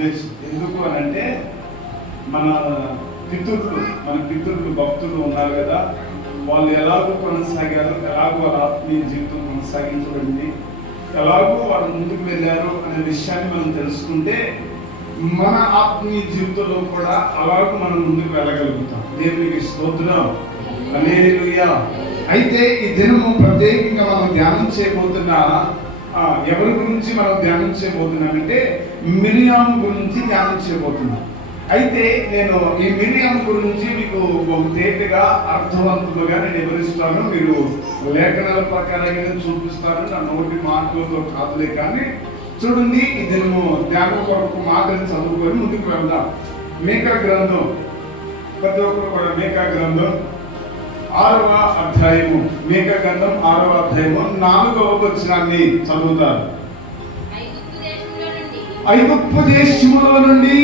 ఉద్దేశం. ఎందుకు అని అంటే మన పితృలు భక్తులు ఉన్నారు కదా, వాళ్ళు ఎలాగో కొనసాగారు, ఎలాగో వాళ్ళ ఆత్మీయ జీవితం కొనసాగించబడింది, ఎలాగో వాళ్ళు ముందుకు వెళ్ళారు అనే విషయాన్ని మనం తెలుసుకుంటే మన ఆత్మీయ జీవితంలో కూడా అలాగూ మనం ముందుకు వెళ్ళగలుగుతాం. దేవునికి స్తోత్రం, హల్లెలూయా. అయితే ఈ దినము ప్రత్యేకంగా మనం ధ్యానం చేయబోతున్న ఎవరి గురించి మనం ధ్యానం చేయబోతున్నామంటే మిరియాము గురించి ధ్యానం చేయబోతున్నాం. అయితే నేను ఈ మిరియాము గురించి మీకు తేటగా అర్థవంతులుగా నేను వివరిస్తాను. మీరు లేఖనాల ప్రకారంగా చూపిస్తాను, నా నోటి మాటలతో కాదులే. కానీ చూడండి, ఈ దినము ధ్యానం కొరకు మాటలు చదువుకొని ముందుకు వెళ్దాం. మీకా గ్రంథం, ప్రతి ఒక్కరు కూడా మీకా గ్రంథం 6వ అధ్యాయము, మీకా గ్రంథం 6వ అధ్యాయము 4వ వచనాన్ని చదువుతారు. ఐగుప్తు దేశములో నుండి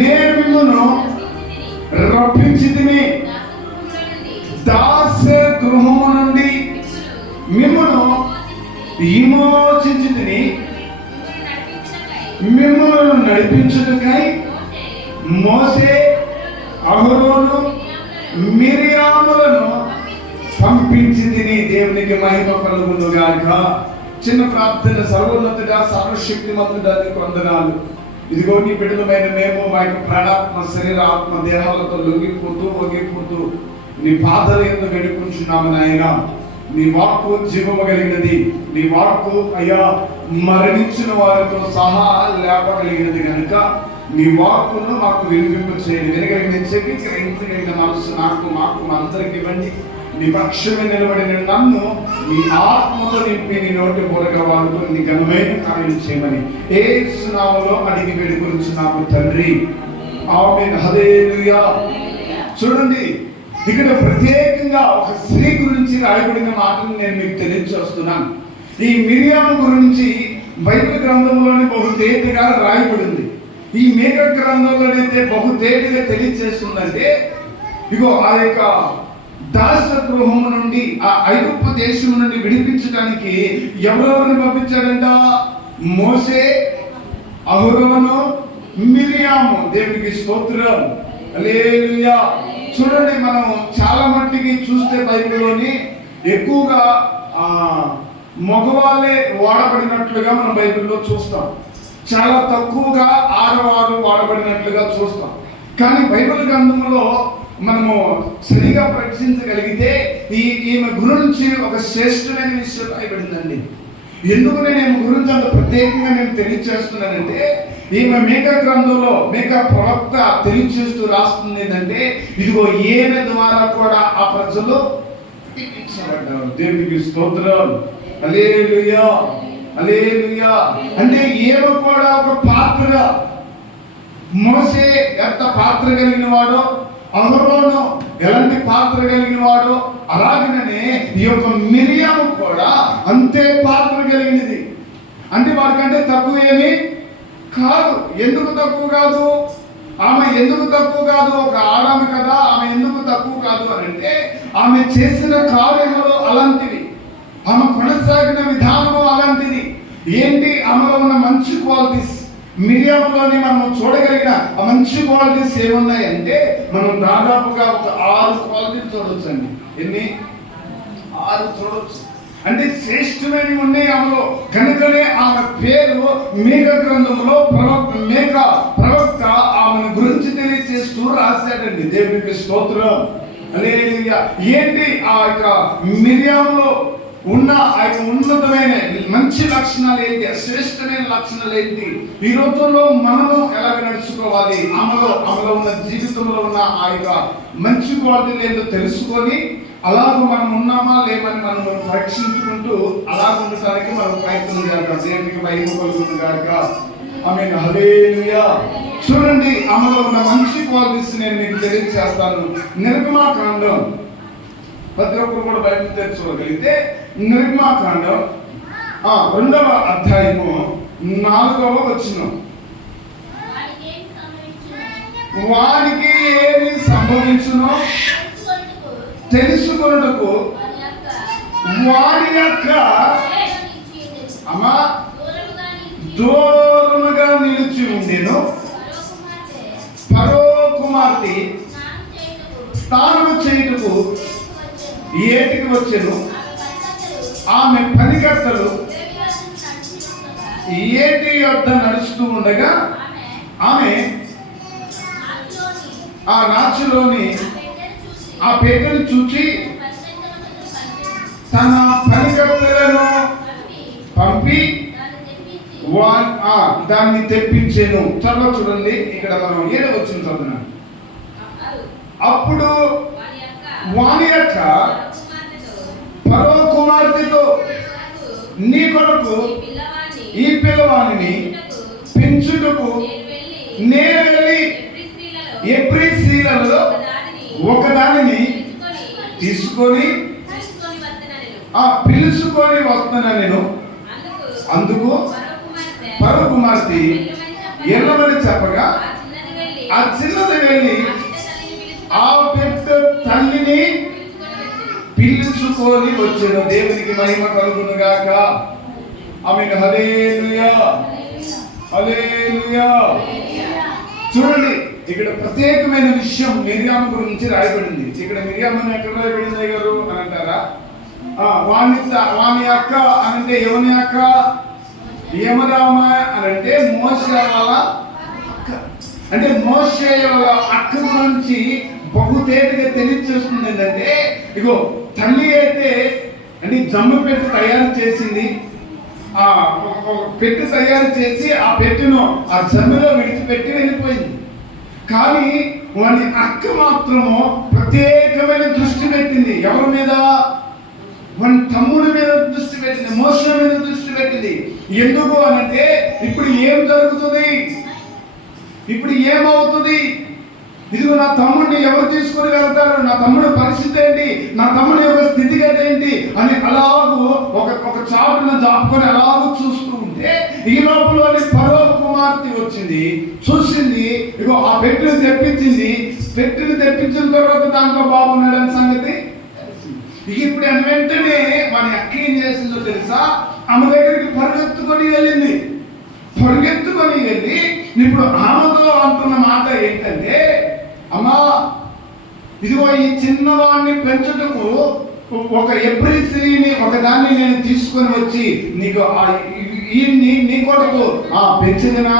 నేను మిమ్మును రప్పించితిని, దాస గృహము నుండి మిమ్మును విమోచించితిని, మిమ్మును నడిపించుటకై మోసే, అహరోను, మిరియాములను పంపించితిని. దేవునికి మహిమ కలుగును గాక. చిన్న ప్రార్థన. సర్వోన్నతుడా, సర్వశక్తిమంతుడా, నీకు వందనాలు. ఇదిగో నీ బిడ్డలమైన మేము మా యొక్క ప్రాణాత్మ శరీర ఆత్మ దేహాలతో లొంగిపోతూ నీ పాదాల యందు వేడుకుంటున్నాము నాయనా. నీ వాక్కు జీవము కలిగినది, నీ వాక్కు అయ్యా మరణించిన వారితో సహా లేపగలిగినది కనుక నీ వాక్కును మాకు వినిపింప చేయండి. వినగలిగిన చెవి, గ్రహించగలిగిన మనసు మాకు అందరికి ఇవ్వండి. నీ పక్షమే నిలబడిన నన్ను నీ ఆత్మతో నింపి నీ నోటి బోరగా వాడుకొని నీ ఘనమైన కార్యం చేయమని యేసు నామములో అడిగి వేడుకొనుచున్నాము తండ్రి, ఆమేన్. హల్లెలూయా. చూడండి, ఇక్కడ ప్రత్యేకంగా ఒక స్త్రీ గురించి రాయబడిన మాటలు నేను మీకు తెలియజేస్తున్నాను. ఈ మిరియాము గురించి బైబిల్ గ్రంథంలోని బహుతేటగా రాయబడింది. ఈ మీకా గ్రంథంలోనైతే బహుతేటగా తెలియజేస్తుందంటే, ఇగో ఆ యొక్క దాస గృహము నుండి, ఆ ఐగుప్తు దేశం నుండి విడిపించడానికి ఎవరెవరిని పంపించాడంట? మోసే, అహరోను, మిరియాము. దేవునికి స్తోత్రం, హల్లెలూయా. చూడండి, మనం చాలా మట్టికి చూస్తే బైబిల్లోని ఎక్కువగా మగవాళ్ళే వాడబడినట్లుగా మనం బైబిల్లో చూస్తాం. చాలా తక్కువగా ఆడవారు వాడబడినట్లుగా చూస్తాం. కానీ బైబిల్ గ్రంథంలో మనము సరిగా పరీక్షించగలిగితే ఈమె గురించి ఒక శ్రేష్టమైన విషయం రాయబడిందండి. ఎందుకు నేను ఈమె గురించి అంత ప్రత్యేకంగా నేను తెలియజేస్తున్నానంటే, ఈమె మీకా గ్రంథంలో మీకా ప్రవక్త తెలియజేస్తూ రాస్తుంది ఏంటంటే, ఇదిగో ఈమె ద్వారా కూడా ఆ ప్రజలు విడిపించబడ్డారు. దేవునికి స్తోత్రం, హల్లెలూయా, హల్లెలూయా. అంటే ఈమె కూడా ఒక పాత్ర. మోసే ఎంత పాత్ర కలిగిన వాడో, అహరోను ఎలాంటి పాత్ర కలిగిన వాడో, అలాగనే ఈ యొక్క మిరియాము కూడా అంతే పాత్ర కలిగినది. అంటే వారికంటే తక్కువ ఏమి కాదు. ఎందుకు తక్కువ కాదు? ఆమె ఎందుకు తక్కువ కాదు? ఒక ఆడామె కదా, ఆమె ఎందుకు తక్కువ కాదు అని అంటే, ఆమె చేసిన కార్యములు అలాంటివి, ఆమె కొనసాగిన విధానము అలాంటిది. ఏంటి? ఆమెలో ఉన్న మంచి క్వాలిటీస్, మిరియాములోని మనం చూడగలిగిన ఆ మంచి క్వాలిటీస్ ఏమున్నాయంటే, మనం దాదాపుగా ఒక 6 క్వాలిటీలు చూడొచ్చు అండి. ఎన్ని? 6 చూడొచ్చు. అంటే శ్రేష్టమైనవి ఉన్నాయి ఆమెలో. కనుకనే ఆమె పేరు మీకా గ్రంథంలో మీకా ప్రవక్త ఆమెను గురించి తెలియజేస్తూ రాశాడండి. దేవునికి స్తోత్రం, హల్లెలూయా. ఏంటి ఆ యొక్క మిరియాములో ఉన్న ఆ యొక్క ఉన్నతమైన మంచి లక్షణాలు ఏంటి? శ్రేష్టమైన లక్షణాలు ఏంటి? ఈ రోజుల్లో మనము ఎలాగ నడుచుకోవాలి? ఆమెలో ఉన్న జీవితంలో ఉన్న ఆ యొక్క మంచి క్వాలిటీలు ఏంటో తెలుసుకొని అలాగ మనం ఉన్నామా లేవని మనం పరీక్షించుకుంటూ అలా ఉండటానికి మనం ప్రయత్నం చేద్దాం. దేవునికి మహిమ కలుగును గాక. ఆమేన్, హల్లెలూయా. చూడండి, ఆమెలో ఉన్న మంచి క్వాలిటీస్ నేను మీకు తెలియజేస్తాను. నిర్గమాకాండం, ప్రతి ఒక్కరు కూడా బైబిల్ తెచ్చుకోగలిగితే నిర్గమాకాండం 2వ అధ్యాయము 4వ వచనం. వారికి ఏమి సంభవించునో తెలుసుకొనుటకు వారి యొక్క దూరముగా నిలుచు స్నానము చేయుటకు ఏటికి వచ్చెను. ఆమె పనికత్తలు ఏటి యొద్ద నడుస్తూ ఉండగా ఆమె ఆ నాచులోని ఆ పెట్టెను చూచి తన పనికత్తెలను పంపి దాన్ని తెప్పించాను. చదవ చూడండి, ఇక్కడ మనం 7వ వచనం చదువుతున్నాం. అప్పుడు వాని యొక్క ఫరో కుమార్తెతో, నీ కొరకు ఈ పిల్లవాడిని పెంచుటకు నేను వెళ్ళి ఎబ్రీ స్త్రీలలో ఒకదానిని తీసుకొని పిలుచుకొని వస్తున్నా నేను. అందుకు ఫరో కుమార్తె ఎల్లమని చెప్పగా ఆ చిన్నది వెళ్ళి ఆ పెద్ద తల్లిని పిలుచుకొని వచ్చాను. దేవునికి మహిమ కలుగును గాక. ఆమేన్. హల్లెలూయా, హల్లెలూయా. చూడండి, ఇక్కడ ప్రత్యేకమైన విషయం మిరియాము గురించి రాయబడింది. ఇక్కడ మిరియాము ఎక్కడ రాయబడింది గారు అని అంటారా? వాని అక్క అనంటే ఎవని అక్క? యమరామ అనంటే మోషే వాళ్ళ అక్క. అంటే మోషే వాళ్ళ అక్క గురించి బహుతేటగా తెలియచేస్తుంది. ఏంటంటే ఇగో తల్లి అయితే అంటే జమ్ము పెట్టి తయారు చేసింది. పెట్టి తయారు చేసి ఆ పెట్టెను ఆ జమ్ములో విడిచిపెట్టి వెళ్ళిపోయింది. కానీ వాని అక్క మాత్రము ప్రత్యేకమైన దృష్టి పెట్టింది. ఎవరి మీద? మన తమ్ముడి మీద దృష్టి పెట్టింది, మోషే మీద దృష్టి పెట్టింది. ఎందుకు అనంటే ఇప్పుడు ఏం జరుగుతుంది, ఇప్పుడు ఏమవుతుంది, ఇదిగో నా తమ్ముడిని ఎవరు తీసుకొని వెళ్తారు, నా తమ్ముడి పరిస్థితి ఏంటి, నా తమ్ముడి యొక్క స్థితిగతి ఏంటి అని అలాగూ ఒక చాటున జాపుకొని అలాగూ చూస్తూ ఉంటే ఈ లోపల ఫరో కుమార్తె వచ్చింది, చూసింది, ఇగో ఆ పెట్టెను తెప్పించింది. పెట్టెను తెప్పించిన తర్వాత దాంట్లో బాగున్నాడని సంగతి. ఇప్పుడు వెంటనే మన అక్క ఏం చేసిందో తెలుసా? ఆమె దగ్గరికి పరిగెత్తుకొని వెళ్ళింది. పరిగెత్తుకొని వెళ్ళి ఇప్పుడు ఆమెతో అంటున్న మాట ఏంటంటే, అమ్మా ఇదిగో ఈ చిన్నవాడిని పెంచుటకు ఒక ఎబ్రీ స్త్రీని ఒకదాన్ని నేను తీసుకొని వచ్చి నీకు నీ కొడుకు పెంచిదనా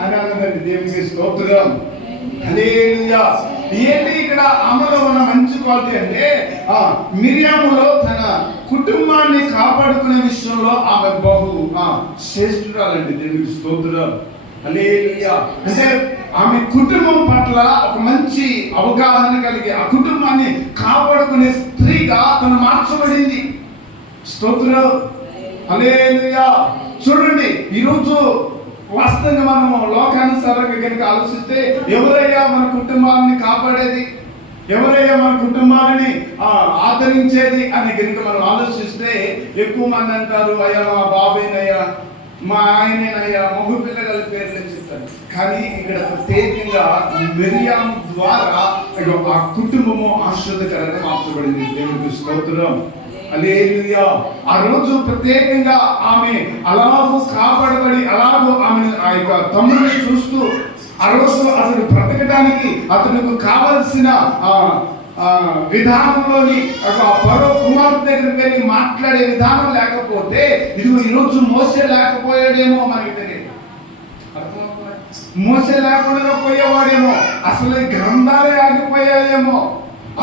అని అన్నదండి. దేవునికి స్తోత్రం. హల్లెలూయా. ఏంటి ఇక్కడ ఆమెలో ఉన్న మంచి క్వాలిటీ అంటే మిరియాములో తన కుటుంబాన్ని కాపాడుకునే విషయంలో ఆమె బహు శ్రేష్ఠురాలండి. దేవునికి స్తోత్రం. హల్లెలూయా. అంటే ఆమె కుటుంబం పట్ల ఒక మంచి అవగాహన కలిగి ఆ కుటుంబాన్ని కాపాడుకునే స్త్రీగా తను మార్చబడింది. స్తోత్రం. హల్లెలూయా. చూడండి, ఈరోజు వాస్తవంగా మనము లోకానుసారంగా కనుక ఆలోచిస్తే ఎవరయ్యా మన కుటుంబాన్ని కాపాడేది, ఎవరయ్యా మన కుటుంబాన్ని ఆదరించేది అని కనుక మనం ఆలోచిస్తే ఎక్కువ మంది అంటారు, అయ్యా మా బాబేనయ్యా, మా ఆయనేనయ్యా, మగ పిల్లల పేర్లు చెప్తారు. కానీ ఇక్కడ ప్రత్యేకంగా మిరియాము ద్వారా ఆ కుటుంబము ఆశ్చర్యకరంగా మార్చబడింది. దేవునికి స్తోత్రం. హల్లెలూయా. ఆ రోజు ప్రత్యేకంగా ఆమె అలాగూ కాపాడబడి అలాగూ ఆమె ఆ యొక్క తమ్ముడిని చూస్తూ ఆ రోజు అతడు బ్రతకడానికి అతనికి కావలసిన విధానంలోని ఫరో కుమార్తె దగ్గరికి వెళ్ళి మాట్లాడే విధానం లేకపోతే ఇదిగో ఈరోజు మోసే లేకపోయాడేమో మనకి తెలియదు. మోసే లేకుండా పోయేవాడేమో, అసలు గ్రంథాలే ఆగిపోయాయేమో.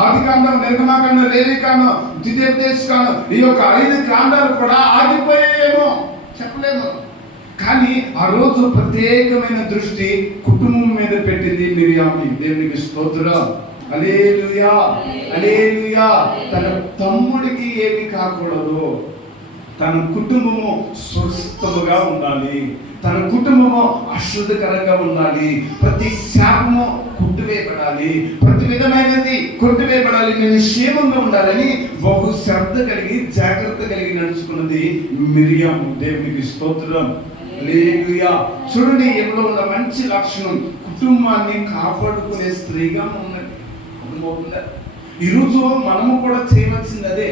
ఆదికాండం, నిర్గమాకాండం, లేవికాండం, ద్వితీయోపదేశకాండం, ఈ యొక్క 5 కాండాలు కూడా ఆగిపోయాయేమో, చెప్పలేము. కానీ ఆ రోజు ప్రత్యేకమైన దృష్టి కుటుంబం మీద పెట్టింది మిరియాము. దేవునికి స్తోత్రం. హల్లెలూయా, హల్లెలూయా. తన తమ్ముడికి ఏమి కాకూడదు, తన కుటుంబము స్వస్థముగా ఉండాలి, తన కుటుంబము అశుద్ధకరంగా ఉండాలి, ప్రతి శాపము కొట్టివేయబడాలి, ప్రతి విధమైనది కొట్టివేయబడాలి, నేను క్షేమంగా ఉండాలని బహు శ్రద్ధ కలిగి జాగ్రత్త కలిగి నడుచుకున్నది మిరియాము. దేవునికి స్తోత్రం. హల్లెలూయా. చూడండి, ఎవరిలో ఉన్న మంచి లక్షణం కుటుంబాన్ని కాపాడుకునే స్త్రీగా ఉన్నది. అర్థమవుతుందా? ఈరోజు మనము కూడా చేయవలసింది అదే.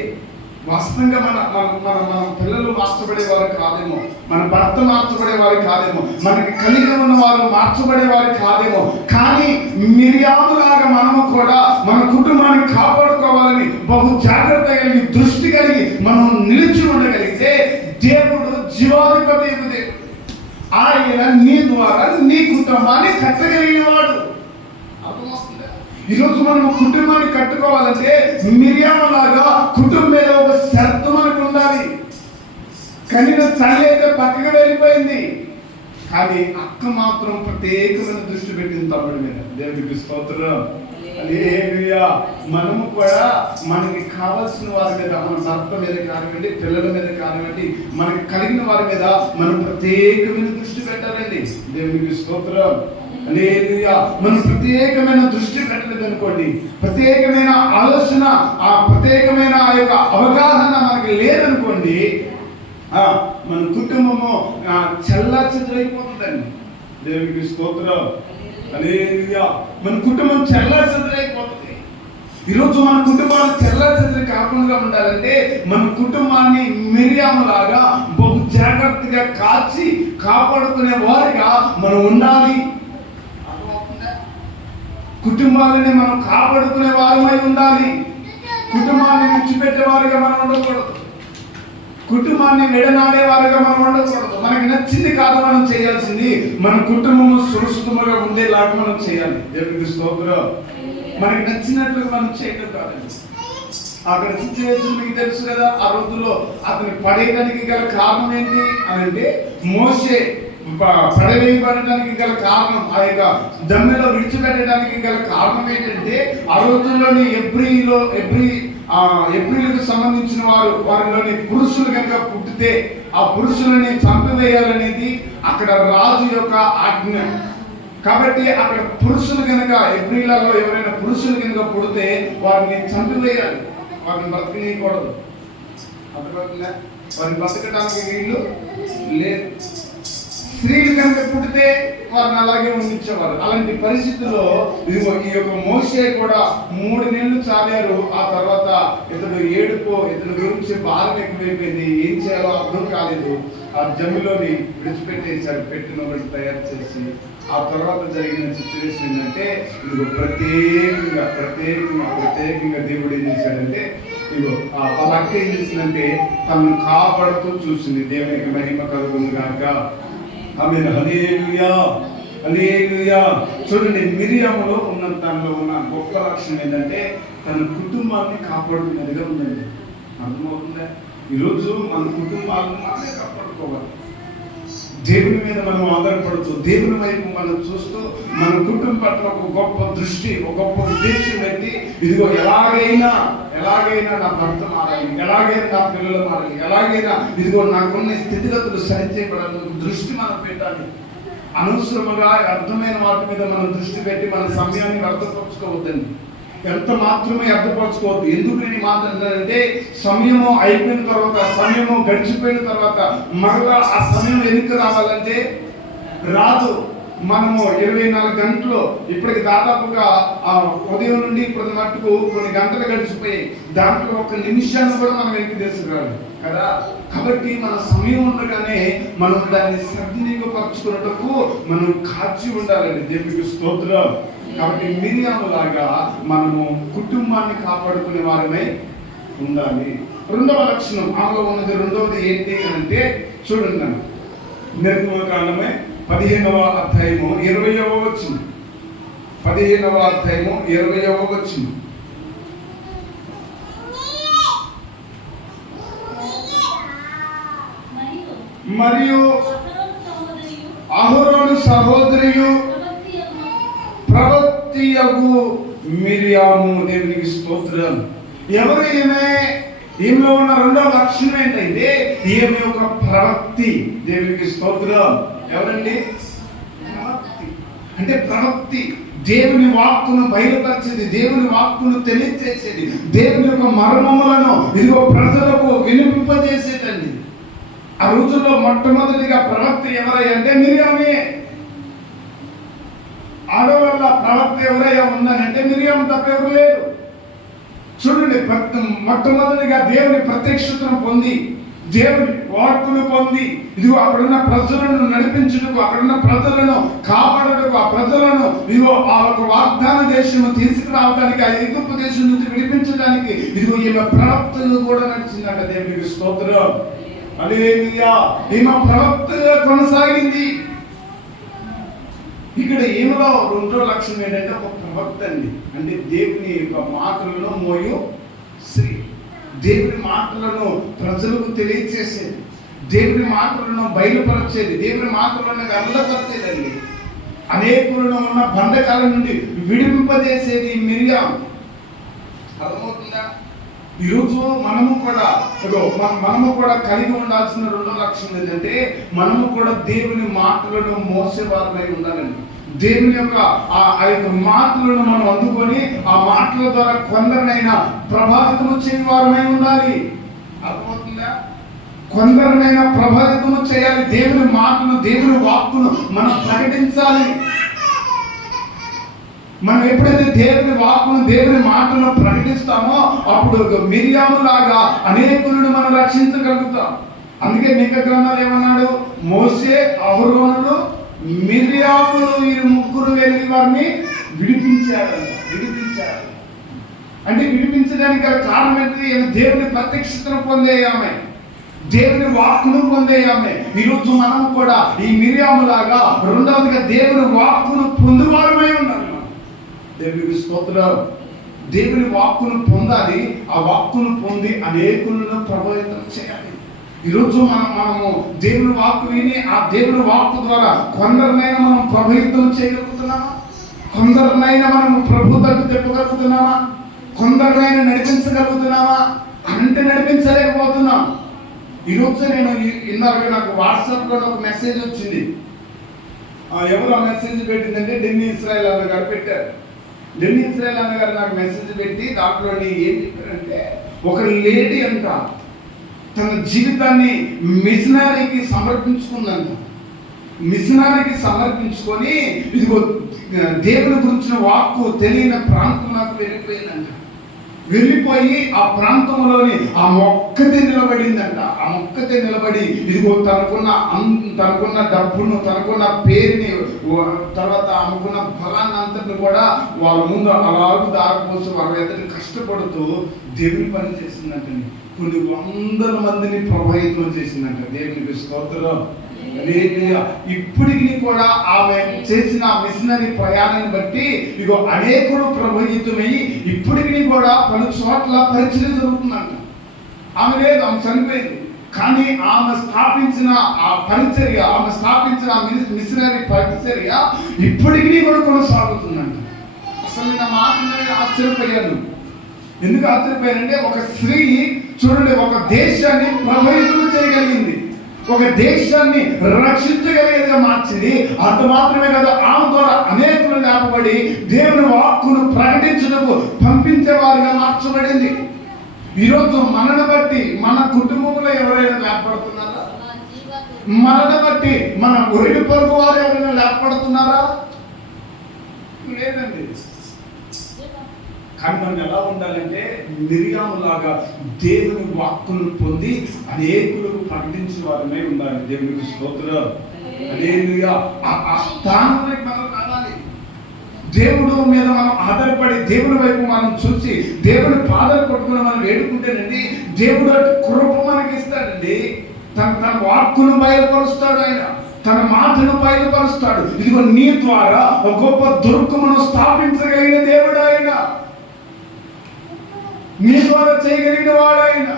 వాస్తవంగా మన మన మన మన పిల్లలు మార్చబడేవారు కాదేమో, మన భర్త మార్చబడేవారు కాదేమో, మనకి కలిగి ఉన్న వారు మార్చబడేవారు కాదేమో, కానీ మిరియాములాగా మనము కూడా మన కుటుంబాన్ని కాపాడుకోవాలని బహు జాగ్రత్త కలిగి, దృష్టి కలిగి మనం నిలిచి ఉండగలిగితే దేవుడు జీవాధిపతి దేవుడు, ఆయన నీ ద్వారా నీ కుటుంబాన్ని కట్టగలిగిన వాడు. ఈరోజు మనం కుటుంబాన్ని కట్టుకోవాలంటే మిరియాములాగా కుటుంబం మీద ఒక శ్రద్ధ మనకు ఉండాలి. కనిన తల్లి అయితే పక్కకు వెళ్ళిపోయింది, కానీ అక్క మాత్రం ప్రత్యేకమైన దృష్టి పెట్టింది తమ్ముడి మీద. దేవుడికి స్తోత్రం. హల్లెలూయా. మనము కూడా మనకి కావాల్సిన వారి మీద, మన భర్త మీద కానివ్వండి, పిల్లల మీద కానివ్వండి, మనకి కలిగిన వారి మీద మనం ప్రత్యేకమైన దృష్టి పెట్టాలండి. దేవుడికి స్తోత్రం. హల్లెలూయా. మనం ప్రత్యేకమైన దృష్టి పెట్టలేదు అనుకోండి, ప్రత్యేకమైన ఆలోచన, ఆ ప్రత్యేకమైన ఆ యొక్క అవగాహన మనకి లేదనుకోండి, మన కుటుంబము చెల్లాచెదరైపోతుందండి. దేవుడికి స్తోత్రం. హల్లెలూయా. మన కుటుంబం చెల్లాచెదరైపోతుంది. ఈరోజు మన కుటుంబాలు చెల్లాచెదరి కాకుండా ఉండాలంటే మన కుటుంబాన్ని మిరియాములాగా బహు జాగ్రత్తగా కాచి కాపాడుకునే వారిగా మనం ఉండాలి. కుటుంబాలని మనం కాపాడుకునే వారమై ఉండాలి. కుటుంబాన్ని విడిచిపెట్టే వారిగా మనం ఉండకూడదు. కుటుంబాన్ని విడనాడే వారిగా మనం ఉండకూడదు. మనకి నచ్చింది కాదు మనం చేయాల్సింది, మన కుటుంబము సురక్షితంగా ఉండేలాగా మనం చేయాలి. దేవుడికి స్తోత్రం. మనకి నచ్చినట్లుగా మనం చేయడం కాదండి. అక్కడ సిచ్యువేషన్ మీకు తెలుసు కదా, ఆ రోజుల్లో అతను పడేయడానికి గల కారణం ఏంటి అని అంటే, మోషే పడవేయబడడానికి గల కారణం, ఆ యొక్క దమ్మెలో విడిచిపెట్టడానికి గల కారణం ఏంటంటే, ఆ రోజుల్లోని ఎబ్రీలకు సంబంధించిన వారిలోని పురుషులు కనుక పుట్టితే ఆ పురుషులని చంపివేయాలనేది అక్కడ రాజు యొక్క ఆజ్ఞ. కాబట్టి అక్కడ పురుషులు కనుక, ఎబ్రీలలో ఎవరైనా పురుషులు కనుక పుడితే వారిని చంపివేయాలి, వారిని బ్రతకనీయకూడదు. అర్థమవుతుందా? వారిని బ్రతకడానికి వీళ్ళు లేదు. స్త్రీలు కనుక పుట్టితే వారిని అలాగే ఉండించేవారు. అలాంటి పరిస్థితుల్లో ఈ యొక్క మోషే కూడా 3 నెలలు చాలారు. ఆ తర్వాత ఇతని గురించి భారం ఎక్కువైపోయింది, ఏం చేయాలో అర్థం కాలేదు. ఆ జమ్మిలోని విడిచిపెట్టేశాడు, పెట్టిన ఒకటి తయారు చేసి. ఆ తర్వాత జరిగిన సిచ్యువేషన్ ఏంటంటే, ఇదిగో ప్రత్యేకంగా దేవుడు ఏం చేశాడంటే, ఇదిగో ఆ అక్క ఏం చేసిందంటే తనను కాపాడుతూ చూసింది. దేవునికి మహిమ కలుగును గాక. ఆమేన్. హల్లెలూయా. హల్లెలూయా. చూడండి, మిరియాములో ఉన్న దానిలో ఉన్న గొప్ప లక్షణం ఏంటంటే తన కుటుంబాన్ని కాపాడుకునేదిగా ఉందండి. అర్థమవుతుందా? ఈరోజు మన కుటుంబాలను మనమే కాపాడుకోవాలి. దేవుని మీద మనం ఆధారపడుతూ, దేవుని వైపు మనం చూస్తూ, మన కుటుంబం పట్ల ఒక గొప్ప దృష్టి, ఒక గొప్ప ఉద్దేశం పెట్టి, ఇదిగో ఎలాగైనా నా భర్త మారాలి, ఎలాగైనా నా పిల్లలు మారాలి, ఎలాగైనా ఇదిగో నాకున్న స్థితిగతులు సరిచేయబడాలి దృష్టి మనం పెట్టాలి. అనవసరముగా అర్థమైన వాటి మీద మనం దృష్టి పెట్టి మన సమయాన్ని వ్యర్థపరచుకోవద్దండి. ఎంత మాత్రమే అర్థపరచుకోవద్దు. ఎందుకు నేను మాట్లాడుతానంటే, సమయము అయిపోయిన తర్వాత, సమయము గడిచిపోయిన తర్వాత మరలా ఆ సమయం ఎందుకు రావాలంటే రాదు. మనము 24 గంటలు ఇప్పటికి దాదాపుగా ఉదయం నుండి ఇప్పటి మట్టుకు కొన్ని గంటలు గడిచిపోయి, దాంట్లో 1 నిమిషాన్ని కూడా మనం వెనక్కి తీసుకురాలి కదా. కాబట్టి మన సమయం ఉండగానే మనం దాన్ని సద్వినియోగపరచుకున్నట్టుకు మనం కాచి ఉండాలండి. దేవునికి స్తోత్రం. కాబట్టి మిరియాములాగా మనము కుటుంబాన్ని కాపాడుకునే వారమై ఉండాలి. రెండవ లక్షణం ఆమెలో ఉన్నది. రెండవది ఏంటి అంటే, చూడండి, నిర్గమకాండమే 15వ అధ్యాయము 20వ వచనం. 15వ అధ్యాయము 20వ వచనం. మరియు అహరోను సహోదరియు ప్రవక్తియగు మిరియాము. దేవునికి స్తోత్రం. ఎవరు ఈమెలో ఉన్న రెండవ లక్షణం ఏంటంటే, ఈమె ఒక ప్రవక్తి. దేవునికి స్తోత్రం. ఎవరండి? ప్రవక్తి అంటే ప్రవక్తి. దేవుని వాక్కును బయలుపరిచేది, దేవుని వాక్కును తెలియజేసేది, దేవుని యొక్క మర్మములను ఇదిగో ప్రజలకు వినిపింపజేసేదండి. ఆ రోజుల్లో మొట్టమొదటిగా ప్రవక్త ఎవరయ్యా అంటే మిరియామే. ఆడవాళ్ళ ప్రవక్త ఎవరయ్యా ఉందని అంటే మిరియాము తప్ప ఎవరు లేరు. చూడండి, మొట్టమొదటిగా దేవుని ప్రత్యక్షతను పొంది, దేవుని వాక్కును పొంది, ఇదిగో అక్కడున్న ప్రజలను నడిపించుటకు, అక్కడున్న ప్రజలను కాపాడుటకు, ఆ ప్రజలను ఇదిగో ఆ ఒక వాగ్దాన దేశము తీసుకురావడానికి, ఆ ఐగుప్తు దేశం నుంచి విడిపించడానికి ఇదిగో ఈమె ప్రవక్తలు కూడా నడిచిందంట. దేవునికి స్తోత్రం. హల్లెలూయా. ఈమె ప్రవక్తగా కొనసాగింది. ఇక్కడ ఈమెలో రెండో లక్షణం ఏంటంటే ఒక ప్రవక్త అండి. అంటే దేవుని యొక్క మాటలను మోయు స్త్రీ, దేవుని మాటలను ప్రజలకు తెలియచేసేది, దేవుని మాటలను బయలుపరచేది, దేవుని మాటలను అల్లపరిచేదండి. అనేకులను ఉన్న బంధకాల నుండి విడిపింపజేసేది మిరియాం. అర్థమవుతుందా? ఈరోజు మనము కూడా కలిగి ఉండాల్సిన రెండో లక్షణం ఏంటంటే మనము కూడా దేవుని మాటలను మోసేవారమై ఉండాలండి. దేవుని యొక్క ఆ యొక్క మాటలను మనం అందుకొని ఆ మాటల ద్వారా కొందరినైనా ప్రభావితము చేయవారమై ఉండాలి. అర్థమవుతుందా? కొందరినైనా ప్రభావితము చేయాలి. దేవుని మాటను, దేవుని వాక్కును మనం ప్రకటించాలి. మనం ఎప్పుడైతే దేవుని వాక్కును, దేవుని మాటను ప్రకటిస్తామో అప్పుడు మిరియాము లాగా అనేకులను మనం రక్షించగలుగుతాం. అందుకే మిగతా గ్రంథాలు ఏమన్నాడు? మోషే, అహరోనులు, మిరియాములు ఈ ముగ్గురు వెళ్ళి వారిని విడిపించారు. అంటే విడిపించడానికి గల కారణం ఏంటి? దేవుని ప్రత్యక్షతను పొందేయామే, దేవుని వాక్కును పొందేయామే. ఈరోజు మనము కూడా ఈ మిరియాములాగా రెండవదిగా దేవుని వాక్కును పొందువారమై ఉండాలి. దేవునికి స్తోత్రం. దేవుని వాక్కును పొందాలి. ఆ వాక్కును పొంది అనేకులను ప్రభావితం చేయాలి. ఈరోజు మనము దేవుని వాక్కు విని ఆ దేవుని వాక్కు ద్వారా కొందరినైనా మనం ప్రభావితం చేయగలుగుతున్నామా? కొందరినైనా మనము ప్రభు తట్టు తిప్పగలుగుతున్నామా? కొందరినైనా నడిపించగలుగుతున్నామా? అంటే నడిపించలేకపోతున్నాం. ఈరోజు నేను ఇందాక నాకు వాట్సాప్లో ఒక మెసేజ్ వచ్చింది. ఎవరు ఆ మెసేజ్ పెట్టిందంటే డెన్నీ ఇస్రాయల్ అన్న గారు పెట్టారు. డెన్నీ ఇస్రాయల్ అన్న గారు నాకు మెసేజ్ పెట్టి దాంట్లో ఏం చెప్పారంటే, ఒక లేడీ అంట తన జీవితాన్ని మిషనరీకి సమర్పించుకుందంట. మిషనరీకి సమర్పించుకొని ఇదిగో దేవుని గురించిన వాక్కు తెలియని ప్రాంతం నాకు వెళ్ళిపోయిందంట. వెళ్ళిపోయి ఆ ప్రాంతంలోని ఆ మొక్కతే నిలబడిందంట. ఆ మొక్కతే నిలబడి ఇదిగో తనకున్న డబ్బును, తనకున్న పేరుని, తర్వాత ఆమెకున్న ఫలాన్ని అంతటిని కూడా వాళ్ళ ముందు అలాగే దారిపోసి వాళ్ళ ఎదురు కష్టపడుతూ దేవుని పని చేసిందంటండి. కొన్ని వందల మందిని ప్రభావితం చేసిందంట. దేవునికి స్తోత్రం. ఇప్పటికి కూడా ఆమె చేసిన మిషనరీ ప్రయాణాన్ని బట్టి ఇగో అనేకులు ప్రభావితమై ఇప్పటికి కూడా పలు చోట్ల పరిచయం జరుగుతుందంట. ఆమె లేదు, ఆమె చనిపోయింది. కానీ ఆమె స్థాపించిన ఆ పరిచర్య, ఆమె స్థాపించిన మిషనరీ పరిచర్య ఇప్పటికీ కూడా కొనసాగుతుందంట. అసలు నా మాట ఆశ్చర్యపోయాను. ఎందుకు ఆశ్చర్యపోయానంటే ఒక స్త్రీ చూడండి, ఒక దేశాన్ని ప్రభావితం చేయగలిగింది, ఒక దేశాన్ని రక్షించగలిగేదిగా మార్చింది. అంత మాత్రమే కాదు, ఆమె ద్వారా అనేకులు లేపబడి దేవుని వాక్కును ప్రకటించుటకు పంపించేవారిగా మార్చబడింది. ఈరోజు మనను బట్టి మన కుటుంబంలో ఎవరైనా లేపబడుతున్నారా? మనను బట్టి మన ఒరిగి పొరుగు వారు ఎవరైనా లేపబడుతున్నారా? లేదండి. కానీ మనం ఎలా ఉండాలంటే మిరియాములాగా దేవుని వాక్కును పొంది అనేకులకు ప్రకటించే వారమే ఉండాలి. దేవునికి స్తోత్రం. హల్లెలూయా. ఆ స్థానంలోకి మనం రావాలి. దేవుడు మీద మనం ఆధారపడి దేవుని వైపు మనం చూసి దేవుని పాదాలు పట్టుకుని మనం వేడుకుంటేనండి దేవుడు కృప మనకి ఇస్తాడండి. తన వాక్కును బయలుపరుస్తాడు. ఆయన తన మాటను బయలుపరుస్తాడు. ఇదిగో నీ ద్వారా ఒక గొప్ప దుర్గమును స్థాపించగలిగిన దేవుడు ఆయన. నీ ద్వారా చేయగలిగిన వాడాయన.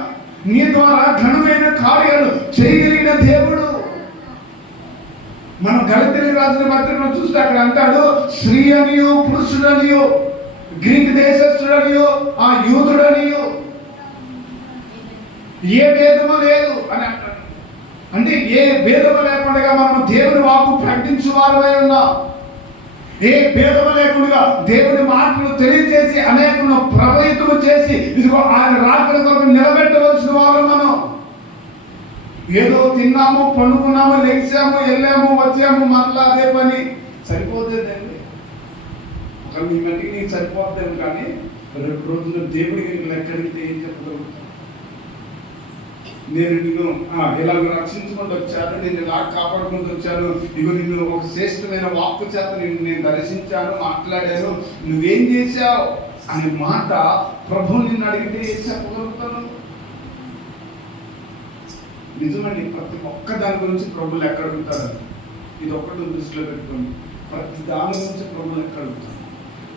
నీ ద్వారా ఘనమైన కార్యాలు చేయగలిగిన దేవుడు. మనం గలతీ రాసిన పత్రికలో చూస్తే అక్కడ అంటాడు, స్త్రీ అనియో పురుషుడనియో, గ్రీక్ దేశస్థుడనియో ఆ యూదుడనియో ఏ భేదము లేదు అని అంటాడు. అంటే ఏ భేదము లేకుండా మనం దేవుని వాక్కు ప్రకటించు వారమై ఉన్నాం. ఏ భేదము లేకుండా దేవుని మాటలు తెలియజేసి అనేకులను ప్రభావితము చేసి ఇదిగో ఆయన రాకడ కొరకు నిలబెట్టవలసిన వారు. మనం ఏదో తిన్నాము, పండుకున్నాము, లేచాము, వెళ్ళాము, వచ్చాము, మళ్ళీ అదే పని సరిపోతుందండి. ఒకళ్ళు ఈ మట్టికి నీకు సరిపోద్దేమో, కానీ రేపు రోజున దేవుడికి లెక్కడితే ఏం చెప్పగలుగుతాను? నేను నిన్ను ఇలాగ రక్షించుకుంటూ వచ్చాను, నేను ఇలా కాపాడుకుంటూ వచ్చాను, ఇగో నిన్ను ఒక శ్రేష్టమైన వాక్కు చేత నేను దర్శించాను, మాట్లాడాను, నువ్వేం చేశావు అనే మాట ప్రభు నిన్ను అడిగితే ఏం చెప్పగలుగుతాను? నిజమండి, ప్రతి ఒక్క దాని గురించి ప్రభులు ఎక్కడ అడుగుతారు? ఇది ఒక్కటి దృష్టిలో పెట్టుకోండి. ప్రతి దాని గురించి ప్రభులు ఎక్కడ అడుగుతారు?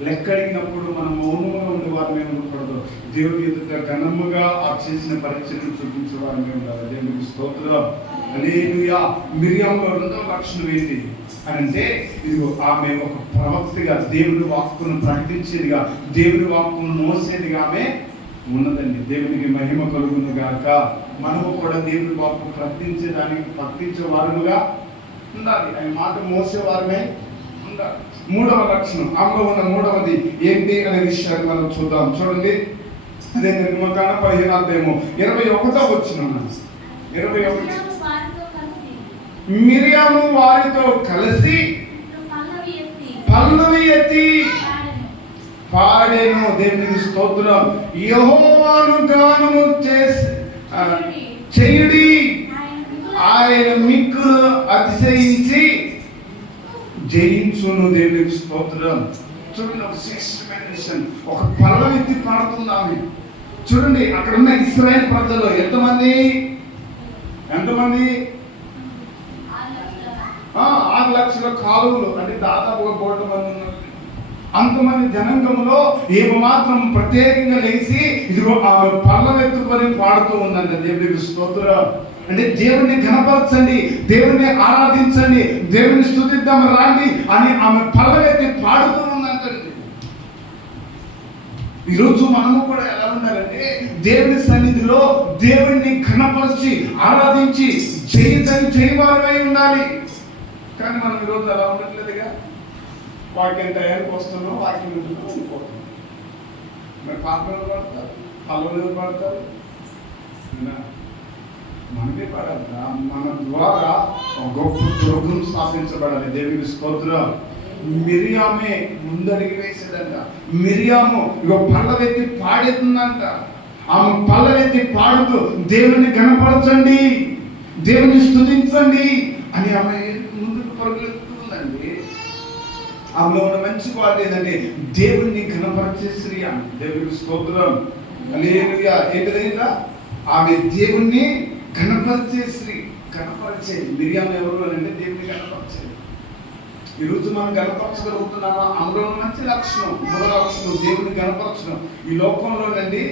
లెక్క అడిగినప్పుడు మనం మౌనంగా ఉండే వారమే ఉండకూడదు. దేవుని ఎదుట ఘనముగా ఆ చేసిన పరీక్షను చూపించే వారమే ఉండాలి. దేవునికి స్తోత్రం. హల్లెలూయా. మిరియంలో రెండవ లక్షణం ఏంటి అని అంటే, ఇదిగో ఆమె ఒక ప్రవక్తగా, దేవుని వాక్కును ప్రకటించేదిగా, దేవుని వాక్కును మోసేదిగా ఆమె ఉన్నదండి. దేవునికి మహిమ కలుగును గాక. మనము కూడా దేవుని వాక్కు ప్రకటించే వారముగా ఉండాలి. ఆయన మాట మోసే వారమే ఉండాలి. మూడవ లక్షణం, ఆమెలో ఉన్న మూడవది ఏంటి అనే విషయాన్ని మనం చూద్దాం. చూడండి, అదే నిర్మకాండ 15వ అధ్యాయము 21వ వచనం. 21. మిరియాము వారితో కలిసి పల్లవి ఎత్తి పాడెను. దేవునికి స్తోత్రం. యెహోవాను గానము చేయుడి, ఆయన మిక్కులు అతిశయించి జయించును. దేవునికి స్తోత్రం. చూడండి, ఒక శ్రేష్టమైన విషయం, ఒక పల్లవి ఎత్తి పాడుతుంది ఆమె. చూడండి, అక్కడ ఉన్న ఇశ్రాయేల్ ప్రజలు ఎంతమంది? 6 లక్షల కాలువలు, అంటే దాదాపుగా 1 కోట్ల మంది ఉన్నారు. అంతమంది జనాంగంలో ఏమాత్రం ప్రత్యేకంగా లేచి ఇదిగో ఆమె పల్లవెత్తుకొని పాడుతూ ఉందండి. దేవునికి స్తోత్రం. అంటే దేవుణ్ణి ఘనపరచండి, దేవుణ్ణి ఆరాధించండి, దేవుని స్తుతిద్దాం రాండి అని ఆమె పల్లవెత్తి పాడుతూ ఉందంటండి. ఈరోజు మనము కూడా ఎలా ఉండాలంటే, దేవుని సన్నిధిలో దేవుణ్ణి ఘనపరిచి ఆరాధించి చేయవారమై ఉండాలి. కానీ మనం ఈరోజు అలా ఉండట్లేదుగా. వాక్యం టయానికి వస్తున్నాం, వాక్యం ఉంటున్నాం, ఉండిపోతున్నాం. మరి పాత్రలు పడతారు, పల్లవులు పడతారు, మనమే పడాలి. మన ద్వారా గొప్ప దుర్గం స్థాపించబడాలి. దేవుని స్తోత్రం. మిరియామే ముందడిగి వేసేదంట. మిరియాము ఇగో పల్లవెత్తి పాడుతుందంట. ఆమె పల్లవెత్తి పాడుతూ దేవుని ఘనపరచండి, దేవుని స్తుతించండి అని ఆమె ముందుకు పరుగులెత్తుందండి. ఆమెలో ఉన్న మంచి క్వాలిటీ ఏంటంటే దేవుణ్ణి ఘనపరిచే స్త్రీ ఆమె. దేవునికి స్తోత్రం. హల్లెలూయా. ఏంటిదైనా ఆమె దేవుణ్ణి ఘనపరిచే స్త్రీ. ఘనపరిచే మిరియాము ఎవరు అంటే దేవుని ఘనపరిచేది. ఈరోజు మనం ఘనపరచగలుగుతున్నామా? అందులో మంచి లక్షణం, మూడో లక్షణం దేవుని ఘనపరచడం. ఈ లోకంలోనండి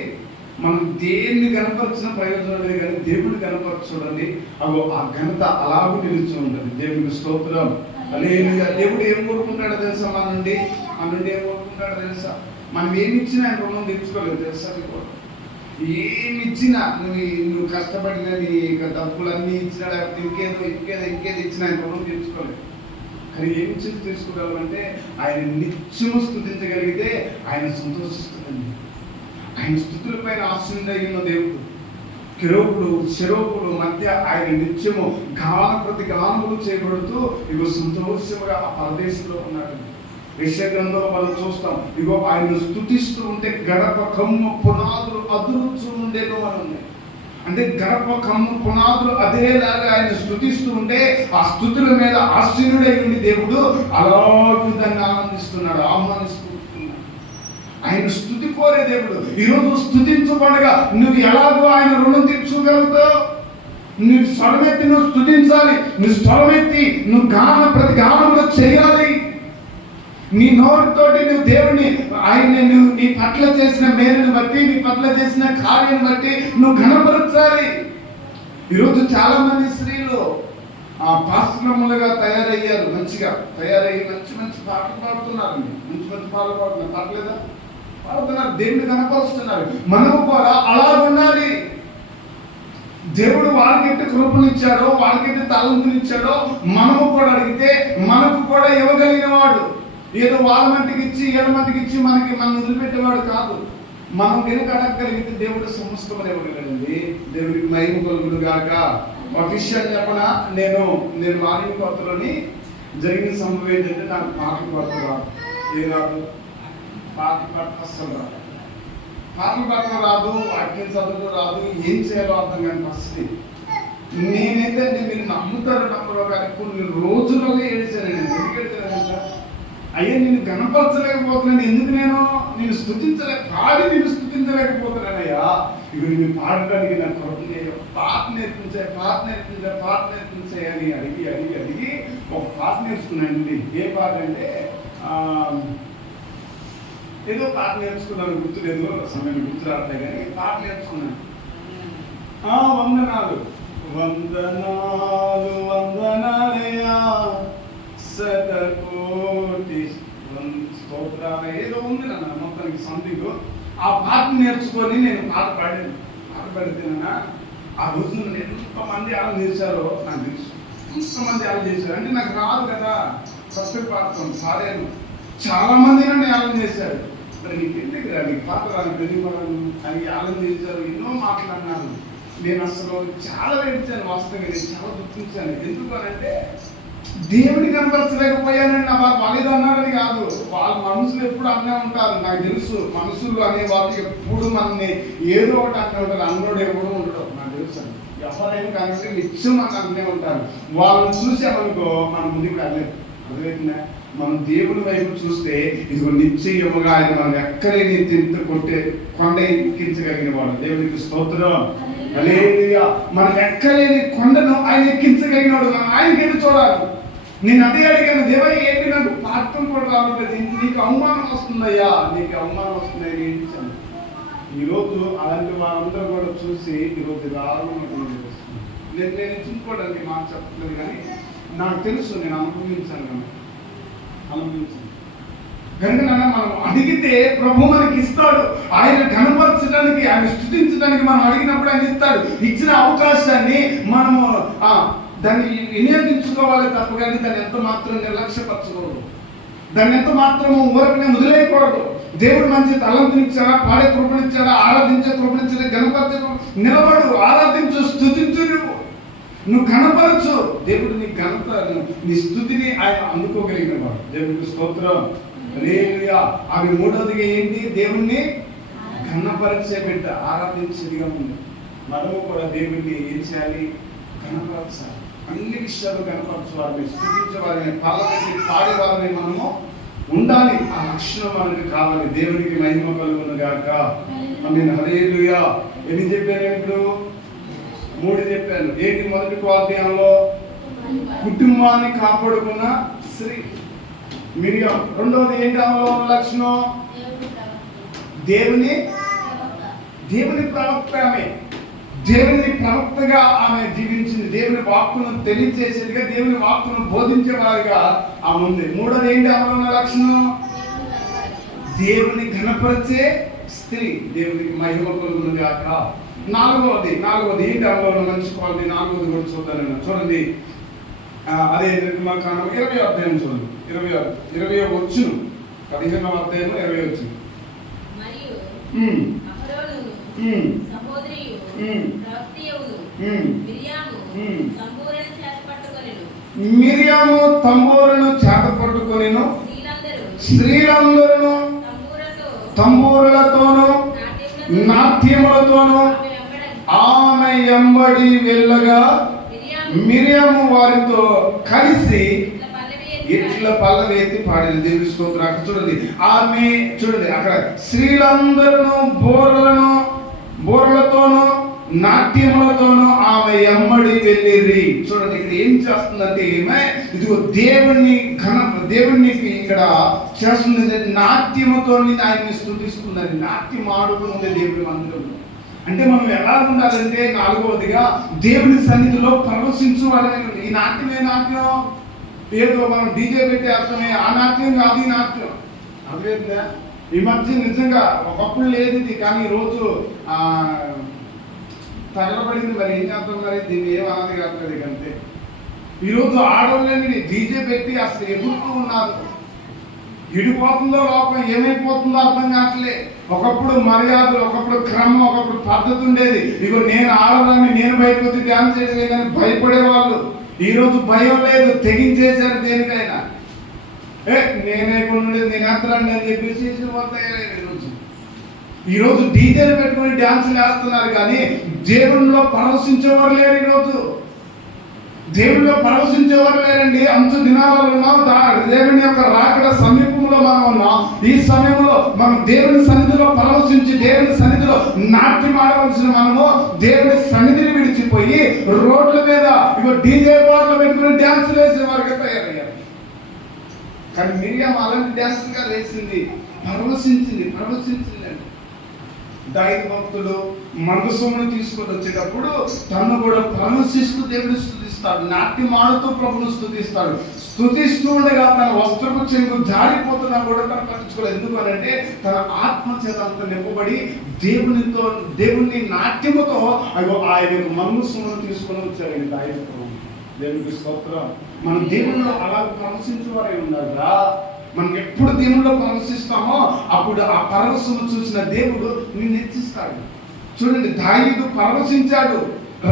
మనం దేన్ని ఘనపరిచిన ప్రయోజనం లేదు, కానీ దేవుని ఘనపరచండి. అగో ఆ ఘనత అలాగే నిలిచి ఉంటుంది. దేవునికి స్తోత్రం. హల్లెలూయా. దేవుడు ఏం కోరుకుంటాడో తెలుసా? మన నుండి ఏం కోరుకుంటాడో తెలుసా? మనం ఏమి ఇచ్చినా ఆయన రుణం తెచ్చుకోలేదు తెలుసా? ఏమి ఇచ్చినా నువ్వు కష్టపడిన నీ డబ్బులన్నీ ఇచ్చినా, లేకపోతే ఇంకేదో ఇచ్చినా ఆయన రుణం తెచ్చుకోలేదు. కానీ ఏమి ఇచ్చి తీసుకోగలమంటే ఆయన నిత్యము స్తుతించగలిగితే ఆయన సంతోషిస్తుందండి. ఆయన స్తుతుల పైన ఆశ్రయుడైన దేవుడు. కెరూబులు శెరూబుల మధ్య ఆయన నిత్యము గాన ప్రతి గానములు చేయబడుతూ ఇగో సంతోషముగా ఆ పరదేశంలో ఉన్నాడు. యెషయా గ్రంథంలో మనం చూస్తాం, ఇగో ఆయన స్తుతిస్తూ ఉంటే గడప కమ్ము పునాదులు అదురుచు ఉండేలో అని ఉంది. అంటే గడప కమ్ము పునాదులు అదేలాగా ఆయన స్తుతిస్తూ ఉంటే ఆ స్తుతుల మీద ఆశ్చర్యుడై ఉండి దేవుడు అలాగే దాన్ని ఆనందిస్తున్నాడు, ఆహ్వానిస్తున్నాడు. ఆయన స్తుతి కోరే దేవుడు. ఈరోజు స్తుతించబడగా నువ్వు ఎలాగో ఆయన రుణం తీర్చుకోగలుగుతావు? నువ్వు స్వరమెత్తి నువ్వు స్తుతించాలి. నువ్వు స్వరమెత్తి నువ్వు ప్రతి గానంలో చేయాలి. నీ నోరుతోటి నువ్వు దేవుని ఆయన నువ్వు నీ పట్ల చేసిన మేలుని బట్టి, నీ పట్ల చేసిన కార్యం బట్టి నువ్వు ఘనపరచాలి. ఈరోజు చాలా మంది స్త్రీలు పాశ్రములుగా తయారయ్యారు. మంచిగా తయారయ్యి మంచి పాటలు పాడుతున్నారండి. మంచి పాటలు పాడుతున్నారు. పాడలేదా? పాడుతున్నారు. దేవుని కనపరుస్తున్నారు. మనము కూడా అలా ఉండాలి. దేవుడు వాళ్ళకి కృపనిచ్చాడో, వాళ్ళకి తలంపునిచ్చాడో మనము కూడా అడిగితే మనకు కూడా ఇవ్వగలిగిన వాడు. ఏదో వాళ్ళ మంటికి ఇచ్చి ఏళ్ళ మంటికి ఇచ్చి మనం వదిలిపెట్టేవాడు కాదు. మనం వెనుక అడగగలిగితే దేవుడు సమస్తమని ఇవ్వగలండి. దేవుడికి మహిమ కలుగును గాక. ఒక విషయాన్ని చెప్పనా, నేను వాణి కొత్తలోని జరిగిన సంభవం ఏంటంటే నాకు పాటలు పాడతా రాదు. ఏ రాదు? పాటలు పాట అస్సలు రాదు. పాటలు పాడడం రాదు, వాక్యం చదవడం రాదు, ఏం చేయాలో అర్థం కాని పరిస్థితి. నేనైతే మీరు నమ్ముతారు నమ్మరో కానీ కొన్ని రోజులలో ఏడ్చాను. నేను ఎందుకు ఏడ్చాను సార్? అయ్యా నేను కనపరచలేకపోతున్నాను, ఎందుకు నేను నేను స్థుతించలేకపోతున్నానయ్యా. ఇక నేను పాడడానికి నాకు కొరత, పాట నేర్పించే అని అడిగి ఒక పాట నేర్చుకున్నానండి. ఏ పాట అంటే ఏదో పాట నేర్చుకున్నాను, గుర్తులేదు, సమయం గుర్తు రావట్లే కానీ పాట నేర్చుకున్నాను. వందనాలు వందనాలు వందనాలయ్యా శతకోటి స్తోత్రాలు ఏదో ఉంది నాన్న మొత్తానికి సంథింగ్. ఆ పాట నేర్చుకొని నేను పాట పాడితేనా ఆ రోజు నన్ను ఎంతమంది ఆలోచించారో నాకు తెలుసు. ఎంతమంది ఆలోచించారు అంటే నాకు రాదు కదా, ఫస్ట్ పాడాను. చాలా మంది నన్ను ఆలోచన చేశారు. మరి నీకు ఎందుకు రా, నీకు పాట రాని పెరిగిపోవడం అని ఆలోచన చేశారు. ఎన్నో మాట్లాడినాను. నేను అసలు చాలా ఏడ్చాను, వాస్తవంగా నేను చాలా దుఃఖించాను. ఎందుకు అంటే దేవుడిని కనపరచలేకపోయానని నా వాళ్ళు అన్నారని కాదు. వాళ్ళ మనసులు ఎప్పుడు అన్నే ఉంటారు. నాకు తెలుసు మనుషులు అనే వాళ్ళు ఎప్పుడు మనల్ని ఏదో ఒకటి అన్నీ ఉంటారు. అన్నోడు ఎప్పుడు ఉండడం నాకు తెలుసు. ఎవరైనా కానీ నిత్యం మనకు అన్నే ఉంటారు. వాళ్ళని చూసామనుకో మన ముందుకు రాలేదు. అదేవిధంగా మనం దేవుని వైపు చూస్తే ఇదిగో నిశ్చయముగా ఆయన మనం ఎక్కలేని తింత కొట్టే కొండ ఎక్కించగలిగిన వాడు. దేవునికి స్తోత్రం. హల్లెలూయా. మనం ఎక్కలేని కొండను ఆయన ఎక్కించగలిగినాడు. మనం ఆయనకెళ్ళి చూడాలి. నేను అదే అడిగాను, దేవా ఏంటి నాకు పాఠం కూడా రావట్లేదు, నీకు అవమానం వస్తుందయ్యా, నీకు అవమానం వస్తుందని ఏంటించాను. ఈరోజు అలాంటి వాళ్ళందరూ కూడా చూసి ఈరోజు నేను చూసుకోవడానికి మాట చెప్పట్లేదు కానీ నాకు తెలుసు, నేను అనుభవించాను కనుక మనం అడిగితే ప్రభు మనకి ఇస్తాడు. ఆయన కనపరచడానికి, ఆయన స్తుతించడానికి మనం అడిగినప్పుడు ఆయన ఇస్తాడు. ఇచ్చిన అవకాశాన్ని మనము దాన్ని వినియోగించుకోవాలి తప్ప కానీ దాన్ని ఎంత మాత్రం నిర్లక్ష్యపరచకూడదు. దాన్ని ఎంత మాత్రము ఊరకనే వదిలేయకూడదు. దేవుడు మంచి తలంపునిచ్చాడా, పాడే కృపణిచ్చాడా, ఆరాధించే కృపణించే గణపరచ నిలబడు, ఆరాధించు, స్తుతించు. నువ్వు కనపరచు. దేవుడు నీ ఘనత, నీ స్థుతిని ఆయన అందుకోగలిగిన వాడు. దేవుడికి స్తోత్రం. హల్లెలూయా. అవి మూడవదిగా ఏంటి? దేవుణ్ణి ఘనపరిచే బిడ్డ, ఆరాధించేదిగా ఉంది. మనము కూడా దేవుడిని ఏం చేయాలి? కనపరచాలి. అన్ని విషయాలు కనపరచవారిని, స్థుతించే వారిని, పాడే వారిని మనము ఉండాలి. ఆ లక్షణం మనకి కావాలి. దేవునికి మహిమ కలుగును గాక. ఆమేన్. హల్లెలూయా. ఎన్ని చెప్పాను ఇప్పుడు? 3 చెప్పాను. ఏంటి? మొదటి క్వాలిటీలో కుటుంబాన్ని కాపాడుకున్న స్త్రీ మిరియం. రెండవది ఏంటి? ఆమెలో లక్షణం దేవుని ప్రవక్త. ఆమె దేవుని ప్రవక్తగా ఆమె జీవించింది. దేవుని వాక్కును తెలియజేసేదిగా, దేవుని వాక్కును బోధించేవారిగా ఆమె ఉంది. మూడోది ఏంటి? ఆమెలో ఉన్న లక్షణం దేవుని ఘనపరిచే స్త్రీ. దేవునికి మహిమ కలుగును గాక. నాలుగవది ఏంటి? ఆమెలో మంచి క్వాలిటీ. నాలుగవది కూడా చూద్దాం. చూడండి, అదే నిర్గమకాండం 20వ అధ్యాయం చూడండి. 20వ వచ్చును 15వ అధ్యాయం 20వ వచ్చును. మిరియాము తంబూరను చేత పట్టుకొనెను. స్త్రీలందరూ తంబూరులతోనూ నాట్యములతోనూ ఆమె ఎంబడి వెళ్ళగా మిరియాము వారితో కలిసి ఇట్లా పల్లవి ఎత్తి పాడింది. దేవుని స్తోత్రం. అక్కడ చూడండి, ఆమె చూడండి, అక్కడ స్త్రీలందరూ బోర్లతోనూ నాట్యములతోనూ ఆమె ఎమ్మడి వెళ్ళిరి. చూడండి, ఇక్కడ ఏం చేస్తుందంటే ఏమే ఇదిగో దేవుణ్ణి ఇక్కడ చేస్తుంది. నాట్యముతో ఆయన్ని స్తుతిస్తుందని. నాట్యం ఆడుతుంది దేవుని మందిరంలో. అంటే మనం ఎలా ఉండాలంటే, నాలుగవదిగా దేవుని సన్నిధిలో ప్రదర్శించు వాళ్ళని. ఈ నాట్యమే నాట్యం ఏదో మనం డీజే పెట్టే అర్థమే ఆ నాట్యం కాదు. ఈ నాట్యం అదేందా ఈ మధ్య నిజంగా ఒకప్పుడు లేదు ఇది, కానీ ఈరోజు తగలబడింది. మరి ఏం చేద్దాం? మరి దీన్ని ఏం ఆనంది కాదు. అంతే. ఈరోజు ఆడవాళ్ళని డీజే పెట్టి అసలు ఎదుర్కొంటూ ఉన్నారు. ఇడిపోతుందో లోపం, ఏమైపోతుందో అర్థం కావట్లే. ఒకప్పుడు మర్యాదలు, ఒకప్పుడు క్రమం, ఒకప్పుడు పద్ధతి ఉండేది. ఇగో నేను ఆడదాన్ని, నేను బయటకు డ్యాన్స్ చేయలేదు కానీ భయపడేవాళ్ళు. ఈరోజు భయం లేదు, తెగించేశారు దేనికైనా. నేనే ఉండేది, నేను ఎత్తరండి అని చెప్పేసి ఈరోజు ఈరోజు డీజేలు పెట్టుకుని డ్యాన్సులు వేస్తున్నారు, కానీ దేవునిలో పరవశించేవారు లేరు. ఈరోజు దేవునిలో పరవశించేవారు లేరండి. అంచు దినాలలో ఉన్నాం, దేవుని యొక్క రాకడ సమీపంలో మనం ఉన్నాం. ఈ సమయంలో మనం దేవుని సన్నిధిలో పరవశించి దేవుని సన్నిధిలో నాట్యం ఆడవలసిన మనము దేవుని సన్నిధిని విడిచిపోయి రోడ్ల మీద ఇగో డీజే పాటలు పెట్టుకుని డ్యాన్సులు వేసే వారికి తయారయ్యారు. కానీ మిరియాము అలాంటి డ్యాన్స్గా వేసింది, పరవశించిందండి. దావీదు భక్తుడు మందసమును తీసుకొని వచ్చేటప్పుడు తను కూడా పరవశిస్తూ దేవుని స్తుతిస్తాడు, నాట్యం ఆడుతూ ప్రభుని స్తుతిస్తాడు. స్తుతిస్తూ ఉండగా తన వస్త్రపు చెంగు జారిపోతున్నా కూడా తను పట్టించుకోలేదు. ఎందుకు అనంటే తన ఆత్మ చేత అంత నింపబడి దేవుని నాట్యముతో ఆయన మందసమును తీసుకొని వచ్చారండి దావీదు. దేవునికి స్తోత్రం. మనం దేవునిలో అలా పరవశించేవారై ఉన్నారా? మనం ఎప్పుడు దేవునిలో పరవశిస్తామో అప్పుడు ఆ పరవశము చూసిన దేవుడు నిన్ను హెచ్చిస్తాడు. చూడండి, దావీదు పరవశించాడు,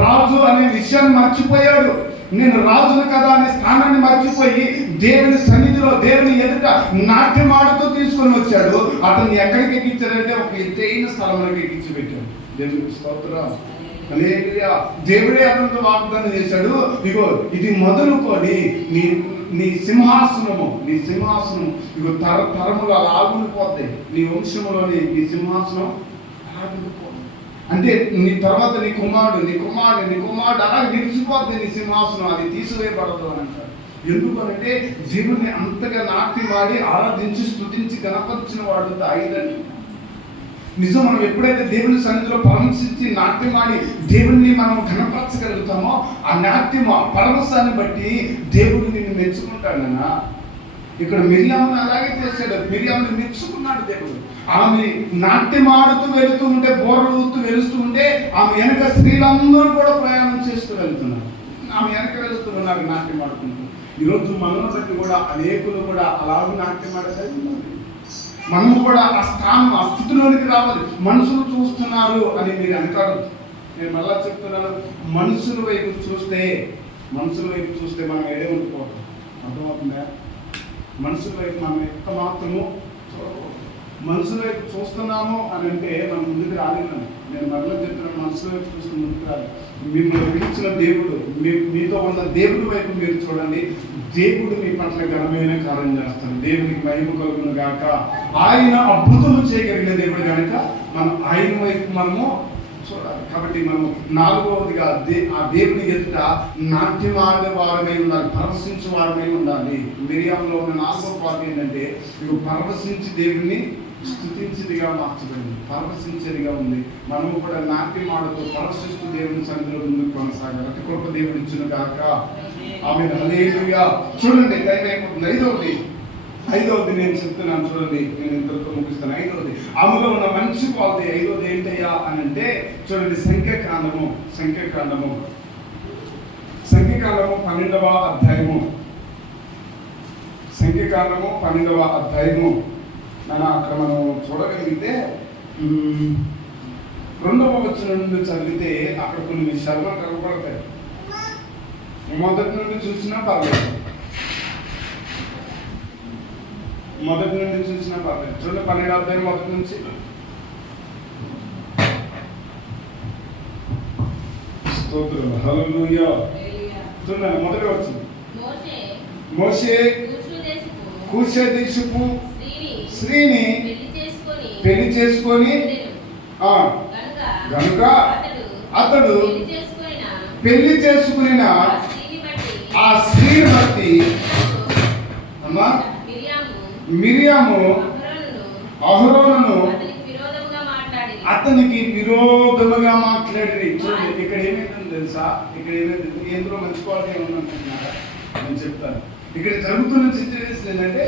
రాజు అనే విషయాన్ని మర్చిపోయాడు. నేను రాజును కదా అనే స్థానాన్ని మర్చిపోయి దేవుని సన్నిధిలో దేవుని ఎదుట నాట్యం ఆడుతూ తీసుకొని వచ్చాడు. అతన్ని ఎక్కడికి ఎక్కించాడంటే ఒక ఎత్తైన స్థలంలోకి ఎక్కించి పెట్టాడు. దేవునికి స్తోత్రం. దేవుడే అతనితో వాగ్దానం చేశాడు, ఇగో ఇది మొదలుకొని నీ సింహాసనము ఇగో తరములు అలా ఆగుండిపోతాయి. నీ వంశంలోని నీ సింహాసనం ఆగుండిపోతుంది. అంటే నీ తర్వాత నీ కుమారుడు అలా నిలిచిపోతుంది నీ సింహాసనం, అది తీసివేయబడదు అని అంటారు. ఎందుకనంటే దేవుని అంతగా నాట్యమాడి ఆరాధించి స్తుతించి గణపరిచిన వాడు దావీదండి. నిజం, మనం ఎప్పుడైతే దేవుని సన్నిధిలో పరమశించి నాట్యమాడి దేవుడిని మనం ఘనపరచగలుగుతామో ఆ నాట్యం ఆ పరమశాన్ని బట్టి దేవుడు నిన్ను మెచ్చుకుంటాడన్నా. ఇక్కడ మిరియామును అలాగే చేశాడు. మిరియామును మెచ్చుకున్నాడు దేవుడు. ఆమె నాట్యమాడుతూ వెళుతూ ఉంటే, బోర్లు ఊతూ వెలుస్తూ ఉంటే ఆమె వెనక స్త్రీలందరూ కూడా ప్రయాణం చేస్తూ వెళ్తున్నారు. ఆమె వెనక వెళుతూ ఉన్నారు నాట్యం ఆడుతుంటూ. ఈరోజు మనలో బట్టి కూడా అనేకులు కూడా అలాగే నాట్యం ఆడేది. మనము కూడా ఆ స్థానం ఆ స్థితిలోనికి రావాలి. మనుషులు చూస్తున్నారు అని మీరు అంటారు. నేను మళ్ళా చెప్తున్నాను, మనుషుల వైపు చూస్తే మనం ఏడే ఉండిపోతాం. అర్థమవుతుందా? మనుషుల వైపు మనం ఎంత మాత్రము మనుషుల వైపు చూస్తున్నాము అని అంటే మనం ముందుకు రాలేము. నేను మరలా చెప్తున్నాను, మనుషుల వైపు చూస్తే ముందుకు రాలి. మిమ్మల్ని పిలిచిన దేవుడు, మీతో ఉన్న దేవుడి వైపు మీరు చూడండి. దేవుడు మీ పట్ల ఘనమైన కార్యం చేస్తాడు. దేవునికి మహిమ కలుగును గాక. ఆయన అద్భుతము చేయగలిగిన దేవుడు కనుక మనం ఆయన వైపు మనము చూడాలి. కాబట్టి మనము నాలుగవదిగా ఆ దేవుని ఎదుట నాట్యం ఆడే వారమై ఉండాలి, పరవశించే వారమై ఉండాలి. మిరియాములో ఉన్న నాలుగవ పార్టీ ఏంటంటే ఇవి పరవశించి దేవుని స్తుతించేదిగా మార్చబడింది, పరవశించేదిగా ఉంది. మనము కూడా నాట్యం ఆడుతూ పరవశిస్తూ దేవుని సన్నిధిలో ముందుకు కొనసాగాలి. అతి గొప్ప దేవుడు ఇచ్చిన గాక. ఆమె హల్లెలూయా. చూడండి, టైం అయిపోతుంది. ఐదవది నేను చెప్తున్నాను, చూడండి, నేను ఇంతతో ముగిస్తాను. ఐదవది ఆమెలో ఉన్న మంచి క్వాలిటీ. ఐదవది ఏంటయ్యా అని అంటే చూడండి, సంఖ్యాకాండము 12వ అధ్యాయము. సంఖ్యాకాండము 12వ అధ్యాయము. అక్కడ మనం చూడగలిగితే 2వ వచనం నుండి చదివితే అక్కడ కొన్ని విషయాలు కనపడతాయి. మొదటి నుండి చూసినా పర్లేదు, చూడండి 12వ అధ్యాయం మొదటి నుంచి. స్తోత్రం, హల్లెలూయా. చూడండి, మొదటి వచ్చింది. మోషే కూషే దేశపు స్త్రీని పెళ్లి చేసుకొని గనుక అతడు పెళ్లి చేసుకున్న ఆ స్త్రీని బట్టి మిరియాము అహరోనును అతనికి విరోధముగా మాట్లాడి. చూడండి, ఇక్కడ ఏమైందని తెలుసా? ఎందులో మంచి క్వాలిటీ ఏమనుకుంటున్నారా? నేను చెప్తాను. ఇక్కడ జరుగుతున్న సిచ్యువేషన్ ఏంటంటే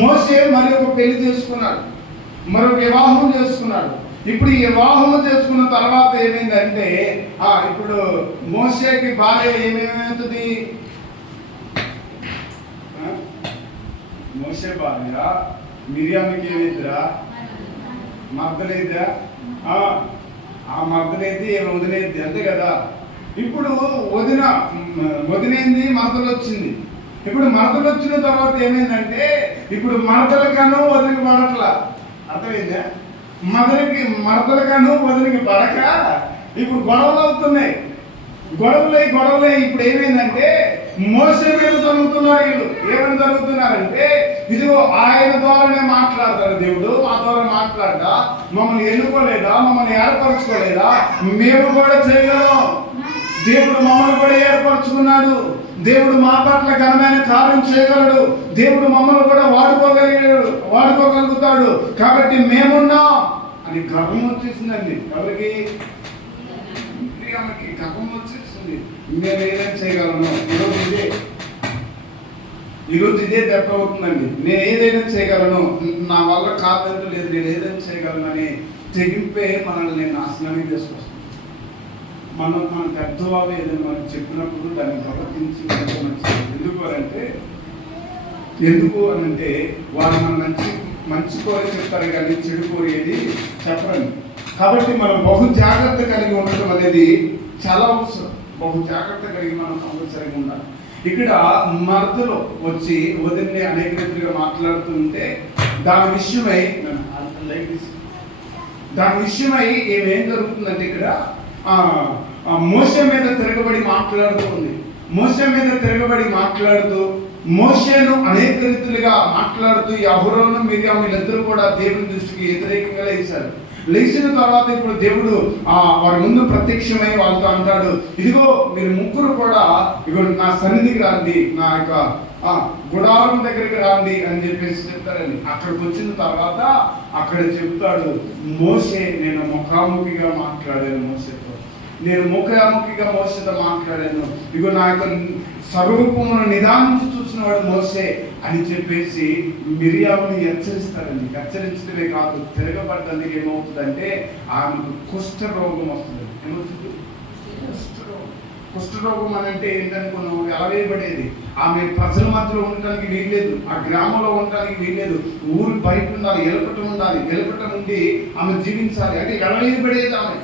మోషే మరి ఒక పెళ్లి చేసుకున్నాడు, మరొక వివాహం చేసుకున్నాడు. ఇప్పుడు ఈ వివాహం చేసుకున్న తర్వాత ఏమైందంటే ఇప్పుడు మోషేకి భార్య ఏమేమవుతుంది? మోషే భార్య మిరియాముకి ఏమైందిరా? మర్దలేదా? ఆ మర్దలేది ఏమి వదిలేది, అంతే కదా. ఇప్పుడు వదిలేంది, మర్దలు వచ్చింది. ఇప్పుడు మరదలు వచ్చిన తర్వాత ఏమైందంటే ఇప్పుడు మరదల కన్నా వదిలి పడట్లా. అర్థమైందా? మరదలుగాను వదిలికి పడక ఇప్పుడు గొడవలు అవుతున్నాయి. గొడవలే ఇప్పుడు ఏమైందంటే మోసే మీద జరుగుతున్నారు వీళ్ళు. ఏమని జరుగుతున్నారంటే ఇదిగో ఆయన ద్వారానే మాట్లాడతాడు దేవుడు, మా ద్వారా మాట్లాడదా, మమ్మల్ని ఎన్నుకోలేదా, మమ్మల్ని ఏర్పరచుకోలేదా, మేము కూడా చేయగలం, దేవుడు మమ్మల్ని కూడా ఏర్పరచుకున్నాడు, దేవుడు మా పట్ల ఘనమైన కార్యం చేయగలడు, దేవుడు మమ్మల్ని కూడా వాడుకోగలుగుతాడు, కాబట్టి మేమున్నాం అని గర్వం వచ్చేసిందండి. ఎవరికి? ఆమెకి గర్వం వచ్చేసింది. నేను ఏదైనా చేయగలను. ఈరోజు ఇదే దెబ్బ అవుతుందండి. నేను ఏదైనా చేయగలను, నా వల్ల కాదంటూ లేదు, నేను ఏదైనా చేయగలను అని తెగింపే మనల్ని నాశనానికి తీసుకొస్తుంది. మన పెద్దవాళ్ళు ఏదైనా మనం చెప్పినప్పుడు దాన్ని ప్రవర్తించి ఎందుకు అనంటే వాళ్ళు మన మంచి కోరి చెప్తారు కానీ చెడు కోరేది చెప్పరండి. కాబట్టి మనం బహు జాగ్రత్త కలిగి ఉండటం అనేది చాలా అవసరం. బహు జాగ్రత్త కలిగి మనం కంపల్సరీగా ఉండాలి. ఇక్కడ మరదలు వచ్చి వదిలిని అనేక రీతిగా మాట్లాడుతుంటే దాని విషయమై ఏమేం జరుగుతుందంటే ఇక్కడ మోషే మీద తిరగబడి మాట్లాడుతూ ఉంది. మోషే మీద తిరగబడి మాట్లాడుతూ మోషేను అనేక రీతులుగా మాట్లాడుతూ అహరోను మిర్యాము వీళ్ళిద్దరూ కూడా దేవుని దృష్టికి వ్యతిరేకంగా లేచారు. లేచిన తర్వాత ఇప్పుడు దేవుడు వారి ముందు ప్రత్యక్షమై వాళ్ళతో అంటాడు, ఇదిగో మీరు ముగ్గురు కూడా ఇగో నా సన్నిధికి రండి, నా యొక్క గుడారం దగ్గరికి రండి అని చెప్పేసి చెప్తారండి. అక్కడికి వచ్చిన తర్వాత అక్కడ చెప్తాడు, మోషే నేను ముఖాముఖిగా మాట్లాడాను, మోషేతో మాట్లాడాను, ఇగో నా యొక్క స్వరూపమును నిదానించి చూసిన వాడు మోషే అని చెప్పేసి మిరియాముని హెచ్చరిస్తారండి. హెచ్చరించడమే కాదు, తిరగబడ్డానికి ఏమవుతుందంటే ఆమెకు కుష్ఠరోగం వస్తుంది. ఏమవుతుంది? కుష్ఠరోగం అని అంటే ఏంటనుకున్నాం? ఎలవేయబడేది. ఆమె ప్రజల మధ్యలో ఉండటానికి వీల్లేదు, ఆ గ్రామంలో ఉండటానికి వీల్లేదు, ఊరు బయట ఉండాలి, ఎలపటం ఉండి ఆమె జీవించాలి అంటే ఎలవేయబడేది ఆమె.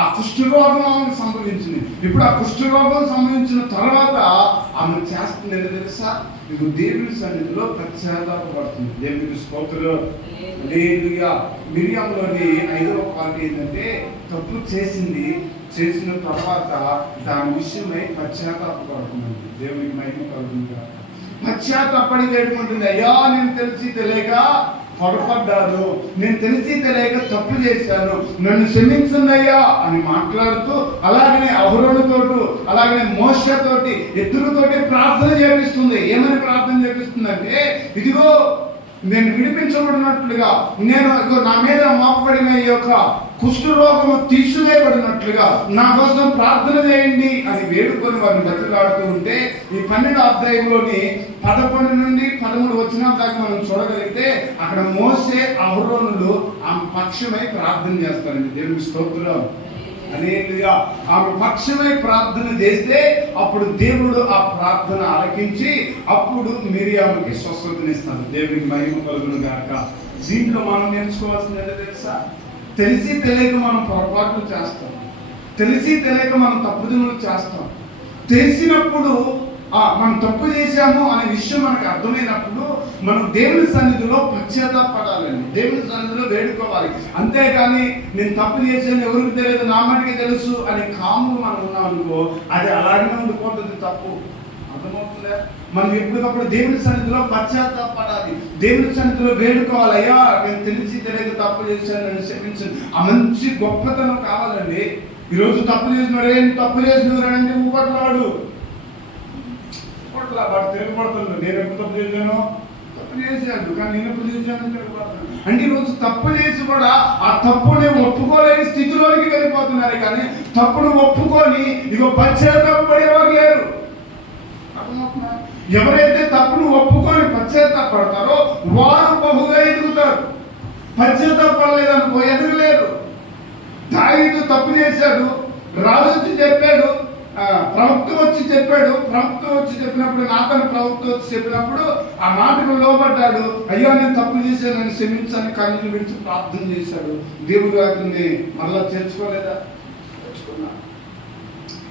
ఆ కుష్ఠరోగం ఆమెకు సంభవించింది. ఇప్పుడు ఆ కుష్ఠరోగం సంభవించిన తర్వాత ఆమె చేస్తుంది ఏంటో తెలుసా? మీకు దేవుని సన్నిధిలో పశ్చాత్తాపడుతుంది. దేవునికి స్తోత్రం. హల్లెలూయా. మిరియంలోని 5వ పాయింట్ ఏంటంటే తప్పు చేసిన తర్వాత దాని విషయమై పశ్చాత్తాపడుతుంది. దేవునికి మహిమ కలుగుతుంది. పశ్చాత్తాపడి వేడుకుంటుంది, అయ్యా నేను తెలిసి తెలియక పొరపడ్డాను, నేను తెలిసి తెలియక తప్పు చేశాను, నన్ను క్షమించండి అయ్యా అని మాట్లాడుతూ అలాగనే అహరోనుతోటి అలాగనే మోషేతోటి ఇద్దరితోటి ప్రార్థన చేపిస్తుంది. ఏమని ప్రార్థన చేపిస్తుందంటే, ఇదిగో నేను విడిపించబడినట్లుగా, నేను నా మీద మోపబడిన ఈ యొక్క కుష్ఠరోగము తీసివేయబడినట్లుగా నా కోసం ప్రార్థన చేయండి అని వేడుకొని వారిని బతిలాడుతూ ఉంటే ఈ 12వ అధ్యాయంలోని 11 నుండి 13 వచనాల దాకా మనం చూడగలిగితే అక్కడ మోషే అహరోనులు ఆమె పక్షమై ప్రార్థన చేస్తారండి. దేవునికి స్తోత్రం. హల్లెలూయా. ఆమె పక్షమై ప్రార్థన చేస్తే అప్పుడు దేవుడు ఆ ప్రార్థన ఆలకించి అప్పుడు మిరియాముకి స్వస్థతనిస్తాడు. దేవునికి మహిమ కలుగును గాక. దీంట్లో మనం నేర్చుకోవాల్సింది ఏంటో తెలుసా? తెలిసి తెలియక మనం పొరపాట్లు చేస్తాం, తెలిసి తెలియక మనం తప్పుదములు చేస్తాం. తెలిసినప్పుడు మనం తప్పు చేశాము అనే విషయం మనకు అర్థమైనప్పుడు మనం దేవుని సన్నిధిలో పశ్చాత్తాపడాలండి, దేవుని సన్నిధిలో వేడుకోవాలి. అంతేగాని నేను తప్పు చేశాను, ఎవరికి తెలియదు, నా మటుకే తెలుసు అని కాముగా మనం ఉన్నాం అనుకో, అది అలాగే ఉండిపోతుంది. తప్పు అర్థమవుతుందా? మనం ఎప్పటికప్పుడు దేవుని సన్నిధిలో పశ్చాత్తాపడాలి, దేవుని సన్నిధిలో వేడుకోవాలి. అయ్యా నేను తెలిసి తెలియక తప్పు చేశాను, నన్ను క్షమించండి. ఆ మంచి గొప్పతనం కావాలండి. ఈరోజు తప్పు చేసినాడు, ఏం తప్పు చేసినాడు అంటే ఊపట్లాడు, వాడు తిరగబడుతుంది. నేను ఎప్పుడు తప్పు చేశాను? తప్పు చేశాడు, కానీ నేను ఎప్పుడు చేశాను తిరగబడుతున్నాను అంటే ఈరోజు తప్పు చేసి కూడా ఆ తప్పుని ఒప్పుకోలేని స్థితిలోనికి వెళ్ళిపోతున్నారు. కానీ తప్పును ఒప్పుకొని ఇగో పశ్చాత్తాపడేవారు లేరు. ఎవరైతే తప్పును ఒప్పుకొని పశ్చాత్తాపడతారో వారు బహుగా ఎదుగుతారు. పశ్చాత్తాపడలేదనుకో ఎదుగులేరు. దావీదు తప్పు చేశాడు, రాజు వచ్చి చెప్పాడు, ప్రవక్త వచ్చి చెప్పినప్పుడు నాతను ప్రవక్త వచ్చి చెప్పినప్పుడు ఆ మాటకు లోబడ్డాడు. అయ్యో నేను తప్పు చేశాను, నన్ను క్షమించాలని కన్నులు విడిచి ప్రార్థన చేశాడు. దేవుడు అతన్ని మరలా చేర్చుకోలేదా?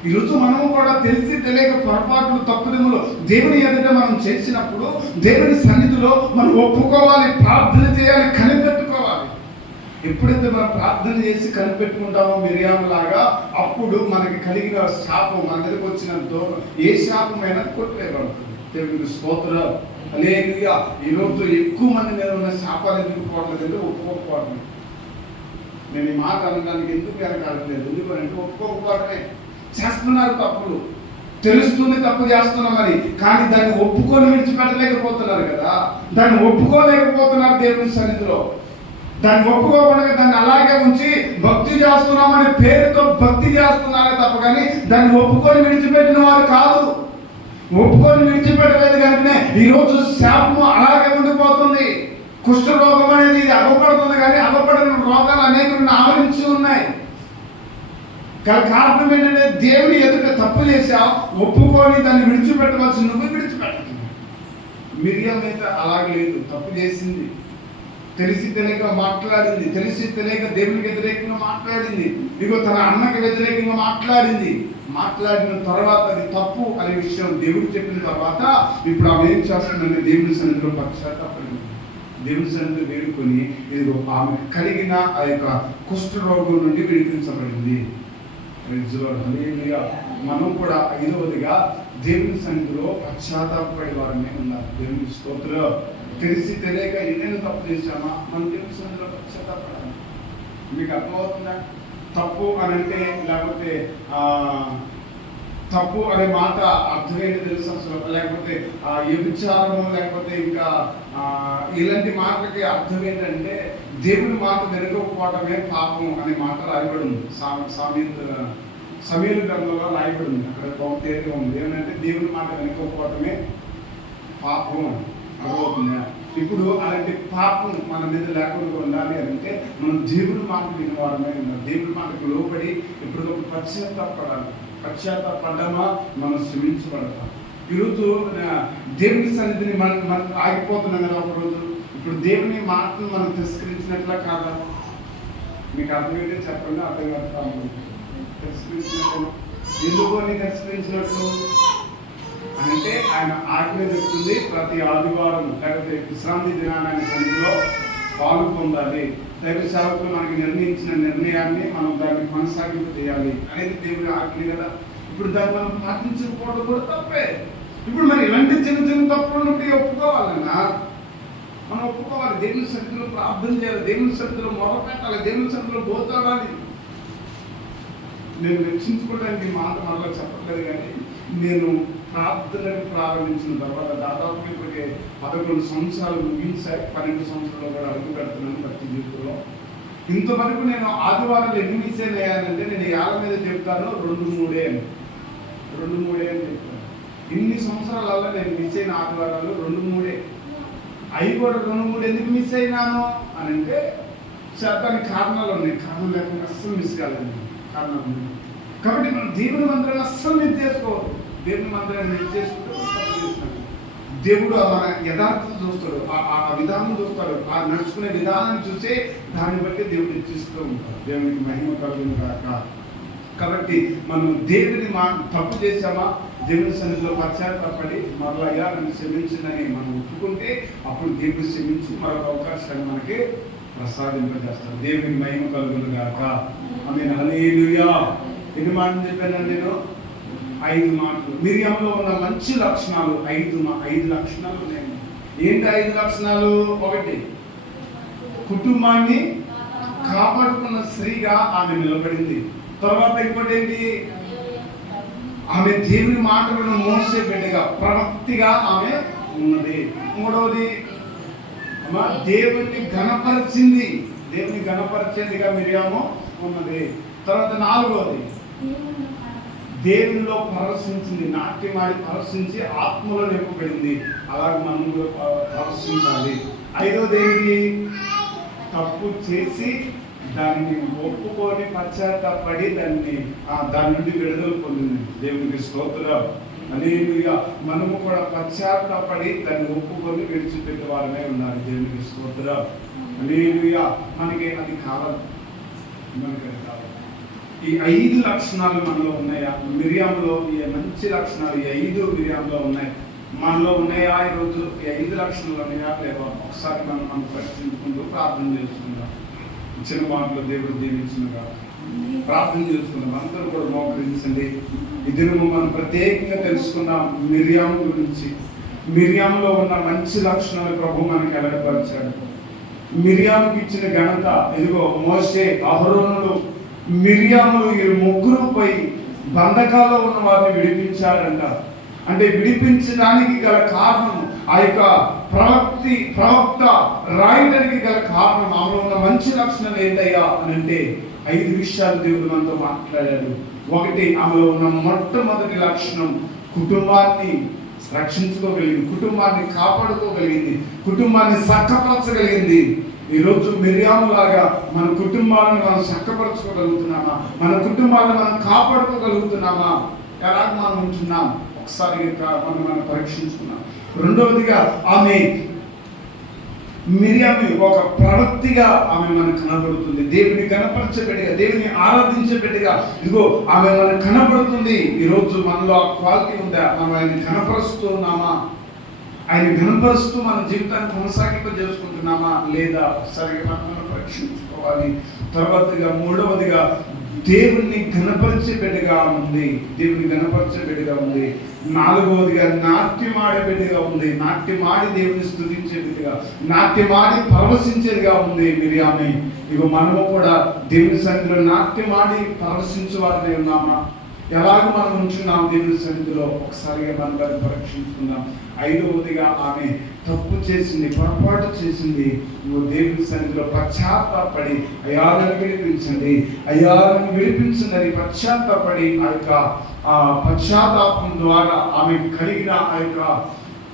ఈరోజు మనము కూడా తెలిసి తెలియక పొరపాట్లు తప్పుదములు దేవుని ఎదుట మనం చేసినప్పుడు దేవుని సన్నిధిలో మనం ఒప్పుకోవాలి, ప్రార్థన చేయాలి, కనిపెట్టుకోవాలి. ఎప్పుడైతే మనం ప్రార్థన చేసి కనిపెట్టుకుంటామో మిరియాము లాగా, అప్పుడు మనకి కలిగిన శాపం, మన మీదకి వచ్చిన దూరం ఏ శాపమైనా కొట్టేయబడుతుంది. దేవునికి స్తోత్రం. హల్లెలూయా. ఈరోజు ఎక్కువ మంది మీద ఉన్న శాపాలు ఎందుకు పోవట్లేదు? ఒప్పుకోకపోవడమే. నేను ఈ మాట అనడానికి ఎందుకు వెనకాడలేదు? ఎందుకంటే ఒప్పుకోకపోవడమే. చేస్తున్నారు తప్పులు, తెలుస్తుంది తప్పు చేస్తున్నామని, కానీ దాన్ని ఒప్పుకొని విడిచిపెట్టలేకపోతున్నారు కదా. దాన్ని ఒప్పుకోలేకపోతున్నారు దేవుని సన్నిధిలో. దాన్ని ఒప్పుకోకుండా దాన్ని అలాగే ఉంచి భక్తి చేస్తున్నామని పేరుతో భక్తి చేస్తున్నారే తప్ప, కానీ దాన్ని ఒప్పుకొని విడిచిపెట్టిన వారు కాదు. ఒప్పుకొని విడిచిపెట్టలేదు కనుకనే ఈరోజు శాపము అలాగే ఉండిపోతుంది. కుష్ఠరోగం అనేది ఇది అగపడుతుంది, కానీ అగపడిన రోగాలు అనేకలను ఆవరించి ఉన్నాయి. కారణం ఏంటంటే దేవుని ఎదుట తప్పు చేశావు, ఒప్పుకొని దాన్ని విడిచిపెట్టవలసి నువ్వు విడిచిపెట్టదు. మిరియాము అయితే అలాగే లేదు. తప్పు చేసింది, తెలిసి తెలియక మాట్లాడింది, తెలిసి తెలియక దేవునికి వ్యతిరేకంగా మాట్లాడింది, ఇగో తన అన్నకి వ్యతిరేకంగా మాట్లాడింది. మాట్లాడిన తర్వాత అది తప్పు అనే విషయం దేవుడు చెప్పిన తర్వాత ఇప్పుడు ఆమె ఏం చేస్తుందంటే దేవుని సన్నిధిలో పశ్చాత్తాపడింది. దేవుని సన్నిధిలో వేడుకొని ఇదిగో ఆమె కలిగిన ఆ యొక్క కుష్ఠరోగం నుండి విడిపించబడింది. మనం కూడా 5వదిగా దేవుని సన్నిధిలో పశ్చాత్తాపడే వారమే ఉన్నారు. దేవుని స్తోత్రం. తెలిసి తెలియక ఏదైనా తప్పు చేశామా మనం దేవుని సన్నిధిలో పశ్చాత్తాపడాలి. మీకు అర్థమవుతుందా? తప్పు అని అంటే, లేకపోతే తప్పు అనే మాట అర్థం ఏంటి తెలుసు అసలు? లేకపోతే వ్యభిచారము, లేకపోతే ఇంకా ఇలాంటి మాటలకి అర్థం ఏంటంటే దేవుని మాట వెనుకపోవడమే పాపం అనే మాట రాయబడి ఉంది. సమీల గ్రంథంలో రాయబడి ఉంది. అక్కడ బహుతేగా ఉంది ఏమంటే దేవుని మాట వెనుకపోవడమే పాపం అని అర్థమవుతుందా? ఇప్పుడు అలాంటి పాపం మన మీద లేకుండా ఉండాలి అంటే మనం దేవుని మాట వినేవారమే ఉన్నాం. దేవుని మాటకు లోబడి ఇప్పుడు పశ్చాత్తాపడాలి. పశ్చాత్తాపడ్డామా మనం శ్రమించబడతాం. ఈరోజు దేవుని సన్నిధిని మనం ఆగిపోతున్నాం కదా. ఒకరోజు ఇప్పుడు దేవుని మాటను మనం తిరస్కరించినట్లా కాదా? మీకు అర్థమైతే చెప్పండి. అర్థం కాదు. తిరస్కరించినట్టు ఎందుకు అని తిరస్కరించినట్లు అంటే ఆయన ఆజ్ఞ చెప్తుంది ప్రతి ఆదివారం లేకపోతే విశ్రాంతి దినాన్ని సన్నిధిలో పాలు పొందాలి. దైవ సేవకులు మనకి నిర్ణయించిన నిర్ణయాన్ని మనం దాన్ని కొనసాగింపు చేయాలి అనేది దేవుని ఆజ్ఞ కదా. ఇప్పుడు దాన్ని మనం పాటించకపోవడం కూడా తప్పే. ఇప్పుడు మరి ఇలాంటి చిన్న చిన్న తప్పులను ఒప్పుకోవాలన్నా మనం ఒప్పుకోవాలి. దేవుని సన్నిధిలో ప్రార్థన చేయాలి, దేవుని సన్నిధిలో మొదలుపెట్టాలి, దేవుని సన్నిధిలో బోధాడాలి. నేను రక్షించుకోవడానికి మాట మరలా చెప్పట్లేదు, కానీ నేను ప్రార్థనకు ప్రారంభించిన తర్వాత దాదాపు ఇప్పటికే 11 సంవత్సరాలు ముగించాయి. 12 సంవత్సరాలు కూడా అడుగు పెడుతున్నాను భక్తి జీవితంలో. ఇంతవరకు నేను ఆదివారాలు ఎన్ని మిస్ అయ్యానంటే నేను ఏళ్ళ మీద చెప్తాను 2-3 అని చెప్తాను. ఇన్ని సంవత్సరాలలో నేను మిస్ అయిన ఆదివారాలు 2-3. అవి కూడా 2-3 ఎందుకు మిస్ అయినాను అని అంటే దానికి కారణాలు ఉన్నాయి. కారణం లేకుండా అస్సలు మిస్ కాలేదు. కారణాలు ఉన్నాయి. కాబట్టి మనం దేవుని మందిరాన్ని అస్సలు మిస్ చేసుకోవద్దు. దేవుని మందిరాన్ని మిస్ చేసుకుంటే దేవుడు మన యథార్థత చూస్తాడు, ఆ విధానం చూస్తాడు, ఆ నడుచుకునే విధానాన్ని చూసే దాన్ని బట్టి దేవుడు ఇచ్చిస్తూ ఉంటాడు. దేవునికి మహిమ కలుగును కాక. కాబట్టి మనం దేవుని తప్పు చేసామా, దేవుని సన్నిధిలో పశ్చాత్తాపడి మరలయ్యా నన్ను క్షమించిందని మనం ఒప్పుకుంటే అప్పుడు దేవుడు క్షమించి మరొక అవకాశాన్ని మనకి ప్రసాదింపజేస్తాడు. దేవునికి మహిమ కలుగును కాక. ఆమేన్. హల్లెలూయా. ఎన్ని మాటలు చెప్పానండి నేను? 5 మాటలు. మిరియాములో ఉన్న మంచి లక్షణాలు 5 లక్షణాలు ఉన్నాయి. ఏంటి 5 లక్షణాలు? 1, కుటుంబాన్ని కాపాడుకున్న స్త్రీగా ఆమె నిలబడింది. తర్వాత ఇంకోటి ఏంటి? ఆమె దేవుని మాటలను మోసే బిడ్డగా, ప్రవక్తిగా ఆమె ఉన్నది. 3వది దేవుని ఘనపరిచింది. దేవుని ఘనపరిచేదిగా మిరియాము ఉన్నది. తర్వాత 4వది దేవునిలో పరవశించింది. నాట్యమాడి పరవశించి ఆత్మలో నింపబడింది. అలాగే మనం కూడా పరవశించాలి. 5వది ఏంటి? తప్పు చేసి దాన్ని ఒప్పుకొని పశ్చాత్తాపడి దాని నుండి విడుదల పొందింది. దేవునికి స్తోత్రం. హల్లెలూయా. మనము కూడా పశ్చాత్తాపడి దాన్ని ఒప్పుకొని విడిచిపెట్టే వారమే ఉన్నారు. దేవునికి స్తోత్రం. హల్లెలూయా. మనకి అది కావాలి. ఈ 5 లక్షణాలు మనలో ఉన్నాయా? మిరియాములో ఈ మంచి లక్షణాలు ఈ 5 మిరియాములో ఉన్నాయి. మనలో ఉన్నాయా? ఈరోజు ఈ 5 లక్షణాలు ఉన్నాయా లేవా? ఒకసారి మనం పరిశీలించుకుంటూ ప్రార్థన చేసుకుందాం. ఇచ్చిన మాటలు దేవుడు దీవించినగా ప్రార్థన చేసుకున్నాం. అందరూ కూడా మోకరించండి. ఈ దినము మనం ప్రత్యేకంగా తెలుసుకున్నాం మిరియాము గురించి. మిరియాములో ఉన్న మంచి లక్షణాలు ప్రభు మనకి వెల్లడిపరిచాడు. మిరియాముకి ఇచ్చిన ఘనత, ఇదిగో మోషే, అహరోనులు, మిరియాములు ఈ ముగ్గురు పోయి బంధకాల్లో ఉన్న వారిని విడిపించారంట. అంటే విడిపించడానికి గల కారణం, ఆ యొక్క ప్రవక్త రాయడానికి గల కారణం, ఆమెలో ఉన్న మంచి లక్షణాలు ఏంటయ్యా అని అంటే 5 విషయాలు దేవుడు మనతో మాట్లాడాడు. ఒకటి, ఆమెలో ఉన్న మొట్టమొదటి లక్షణం కుటుంబాన్ని రక్షించుకోగలిగింది, కుటుంబాన్ని కాపాడుకోగలిగింది, కుటుంబాన్ని చక్కపరచగలిగింది. ఈరోజు మిరియాము లాగా మన కుటుంబాలను మనం చక్కపరచుకోగలుగుతున్నామా? మన కుటుంబాలను మనం కాపాడుకోగలుగుతున్నామా? ఎలాగ మనం ఉంటున్నాం? ఒకసారి మనం పరీక్షించుకున్నాం. రెండవదిగా, ఆమె మిరియాము ఒక ప్రవక్తిగా ఆమె మనకు కనబడుతుంది. దేవుని కనపరిచే బిడ్డగా, దేవుని ఆరాధించే బిడ్డగా ఇదిగో ఆమె మనకు కనబడుతుంది. ఈరోజు మనలో ఆ క్వాలిటీ ఉందా? మనం ఆయన కనపరుస్తున్నామా? ఆయన కనపరుస్తూ మన జీవితాన్ని కొనసాగింపజేసుకుంటున్నామా లేదా? సరిగా మనం పరీక్షించుకోవాలి. తర్వాతగా, మూడవదిగా, దేవుణ్ణి ఘనపరిచే బిడ్డగా ఉంది. దేవుని ఘనపరిచే బిడ్డగా ఉంది. నాలుగవదిగా, నాట్యమాడే బిడ్డగా ఉంది. నాట్యమాడి దేవుని స్తుతించే బిడ్డగా, నాట్యమాడి పరవశించేదిగా ఉంది మిరియాము. ఇక మనము కూడా దేవుని సన్నిధిలో నాట్యమాడి పరవశించే వారిని ఉన్నామా? ఎలాగ మనం ఉంచున్నాం దేవుని సన్నిధిలో? ఒకసారిగా మనం దాన్ని పరీక్షించుకుందాం. ఐదవదిగా, ఆమె తప్పు చేసింది, పొరపాటు చేసింది. నువ్వు దేవుని సన్నిధిలో పశ్చాత్తాపడి అయ్యా నన్ను విడిపించండి, అయ్యా నన్ను విడిపించండి అని పశ్చాత్తాపడి ఆ యొక్క పశ్చాత్తాపం ద్వారా ఆమె కలిగిన ఆ యొక్క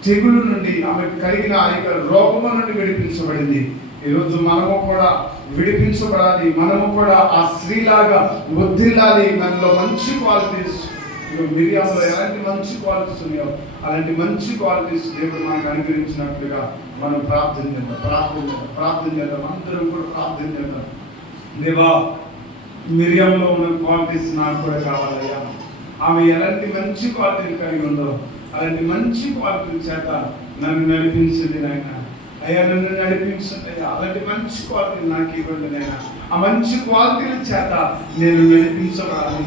తెగులు నుండి, ఆమె కలిగిన ఆ యొక్క రోగము నుండి విడిపించబడింది. ఈరోజు మనము కూడా విడిపించబడాలి. మనము కూడా ఆ స్త్రీలాగా వదిలాలి. మనలో మంచి క్వాలిటీస్, మిరియాములో ఎలాంటి మంచి క్వాలిటీస్ ఉన్నాయో అలాంటి మంచి క్వాలిటీస్ దేవుడు మనకు అనుగ్రహించినట్లుగా మనం ప్రార్థన చేద్దాం. అందరం కూడా ప్రార్థన చేద్దాం. దేవా, మిరియాములో ఉన్న క్వాలిటీస్ నాకు కూడా కావాలయ్యా. ఆమె ఎలాంటి మంచి క్వాలిటీలు కలిగి ఉందో అలాంటి మంచి క్వాలిటీల చేత నన్ను నడిపించింది నాయన. అయ్యా నన్ను నడిపించండి అయ్యా. అలాంటి మంచి క్వాలిటీలు నాకు ఇవ్వండి నాయన. ఆ మంచి క్వాలిటీల చేత నేను నడిపించబడాలి.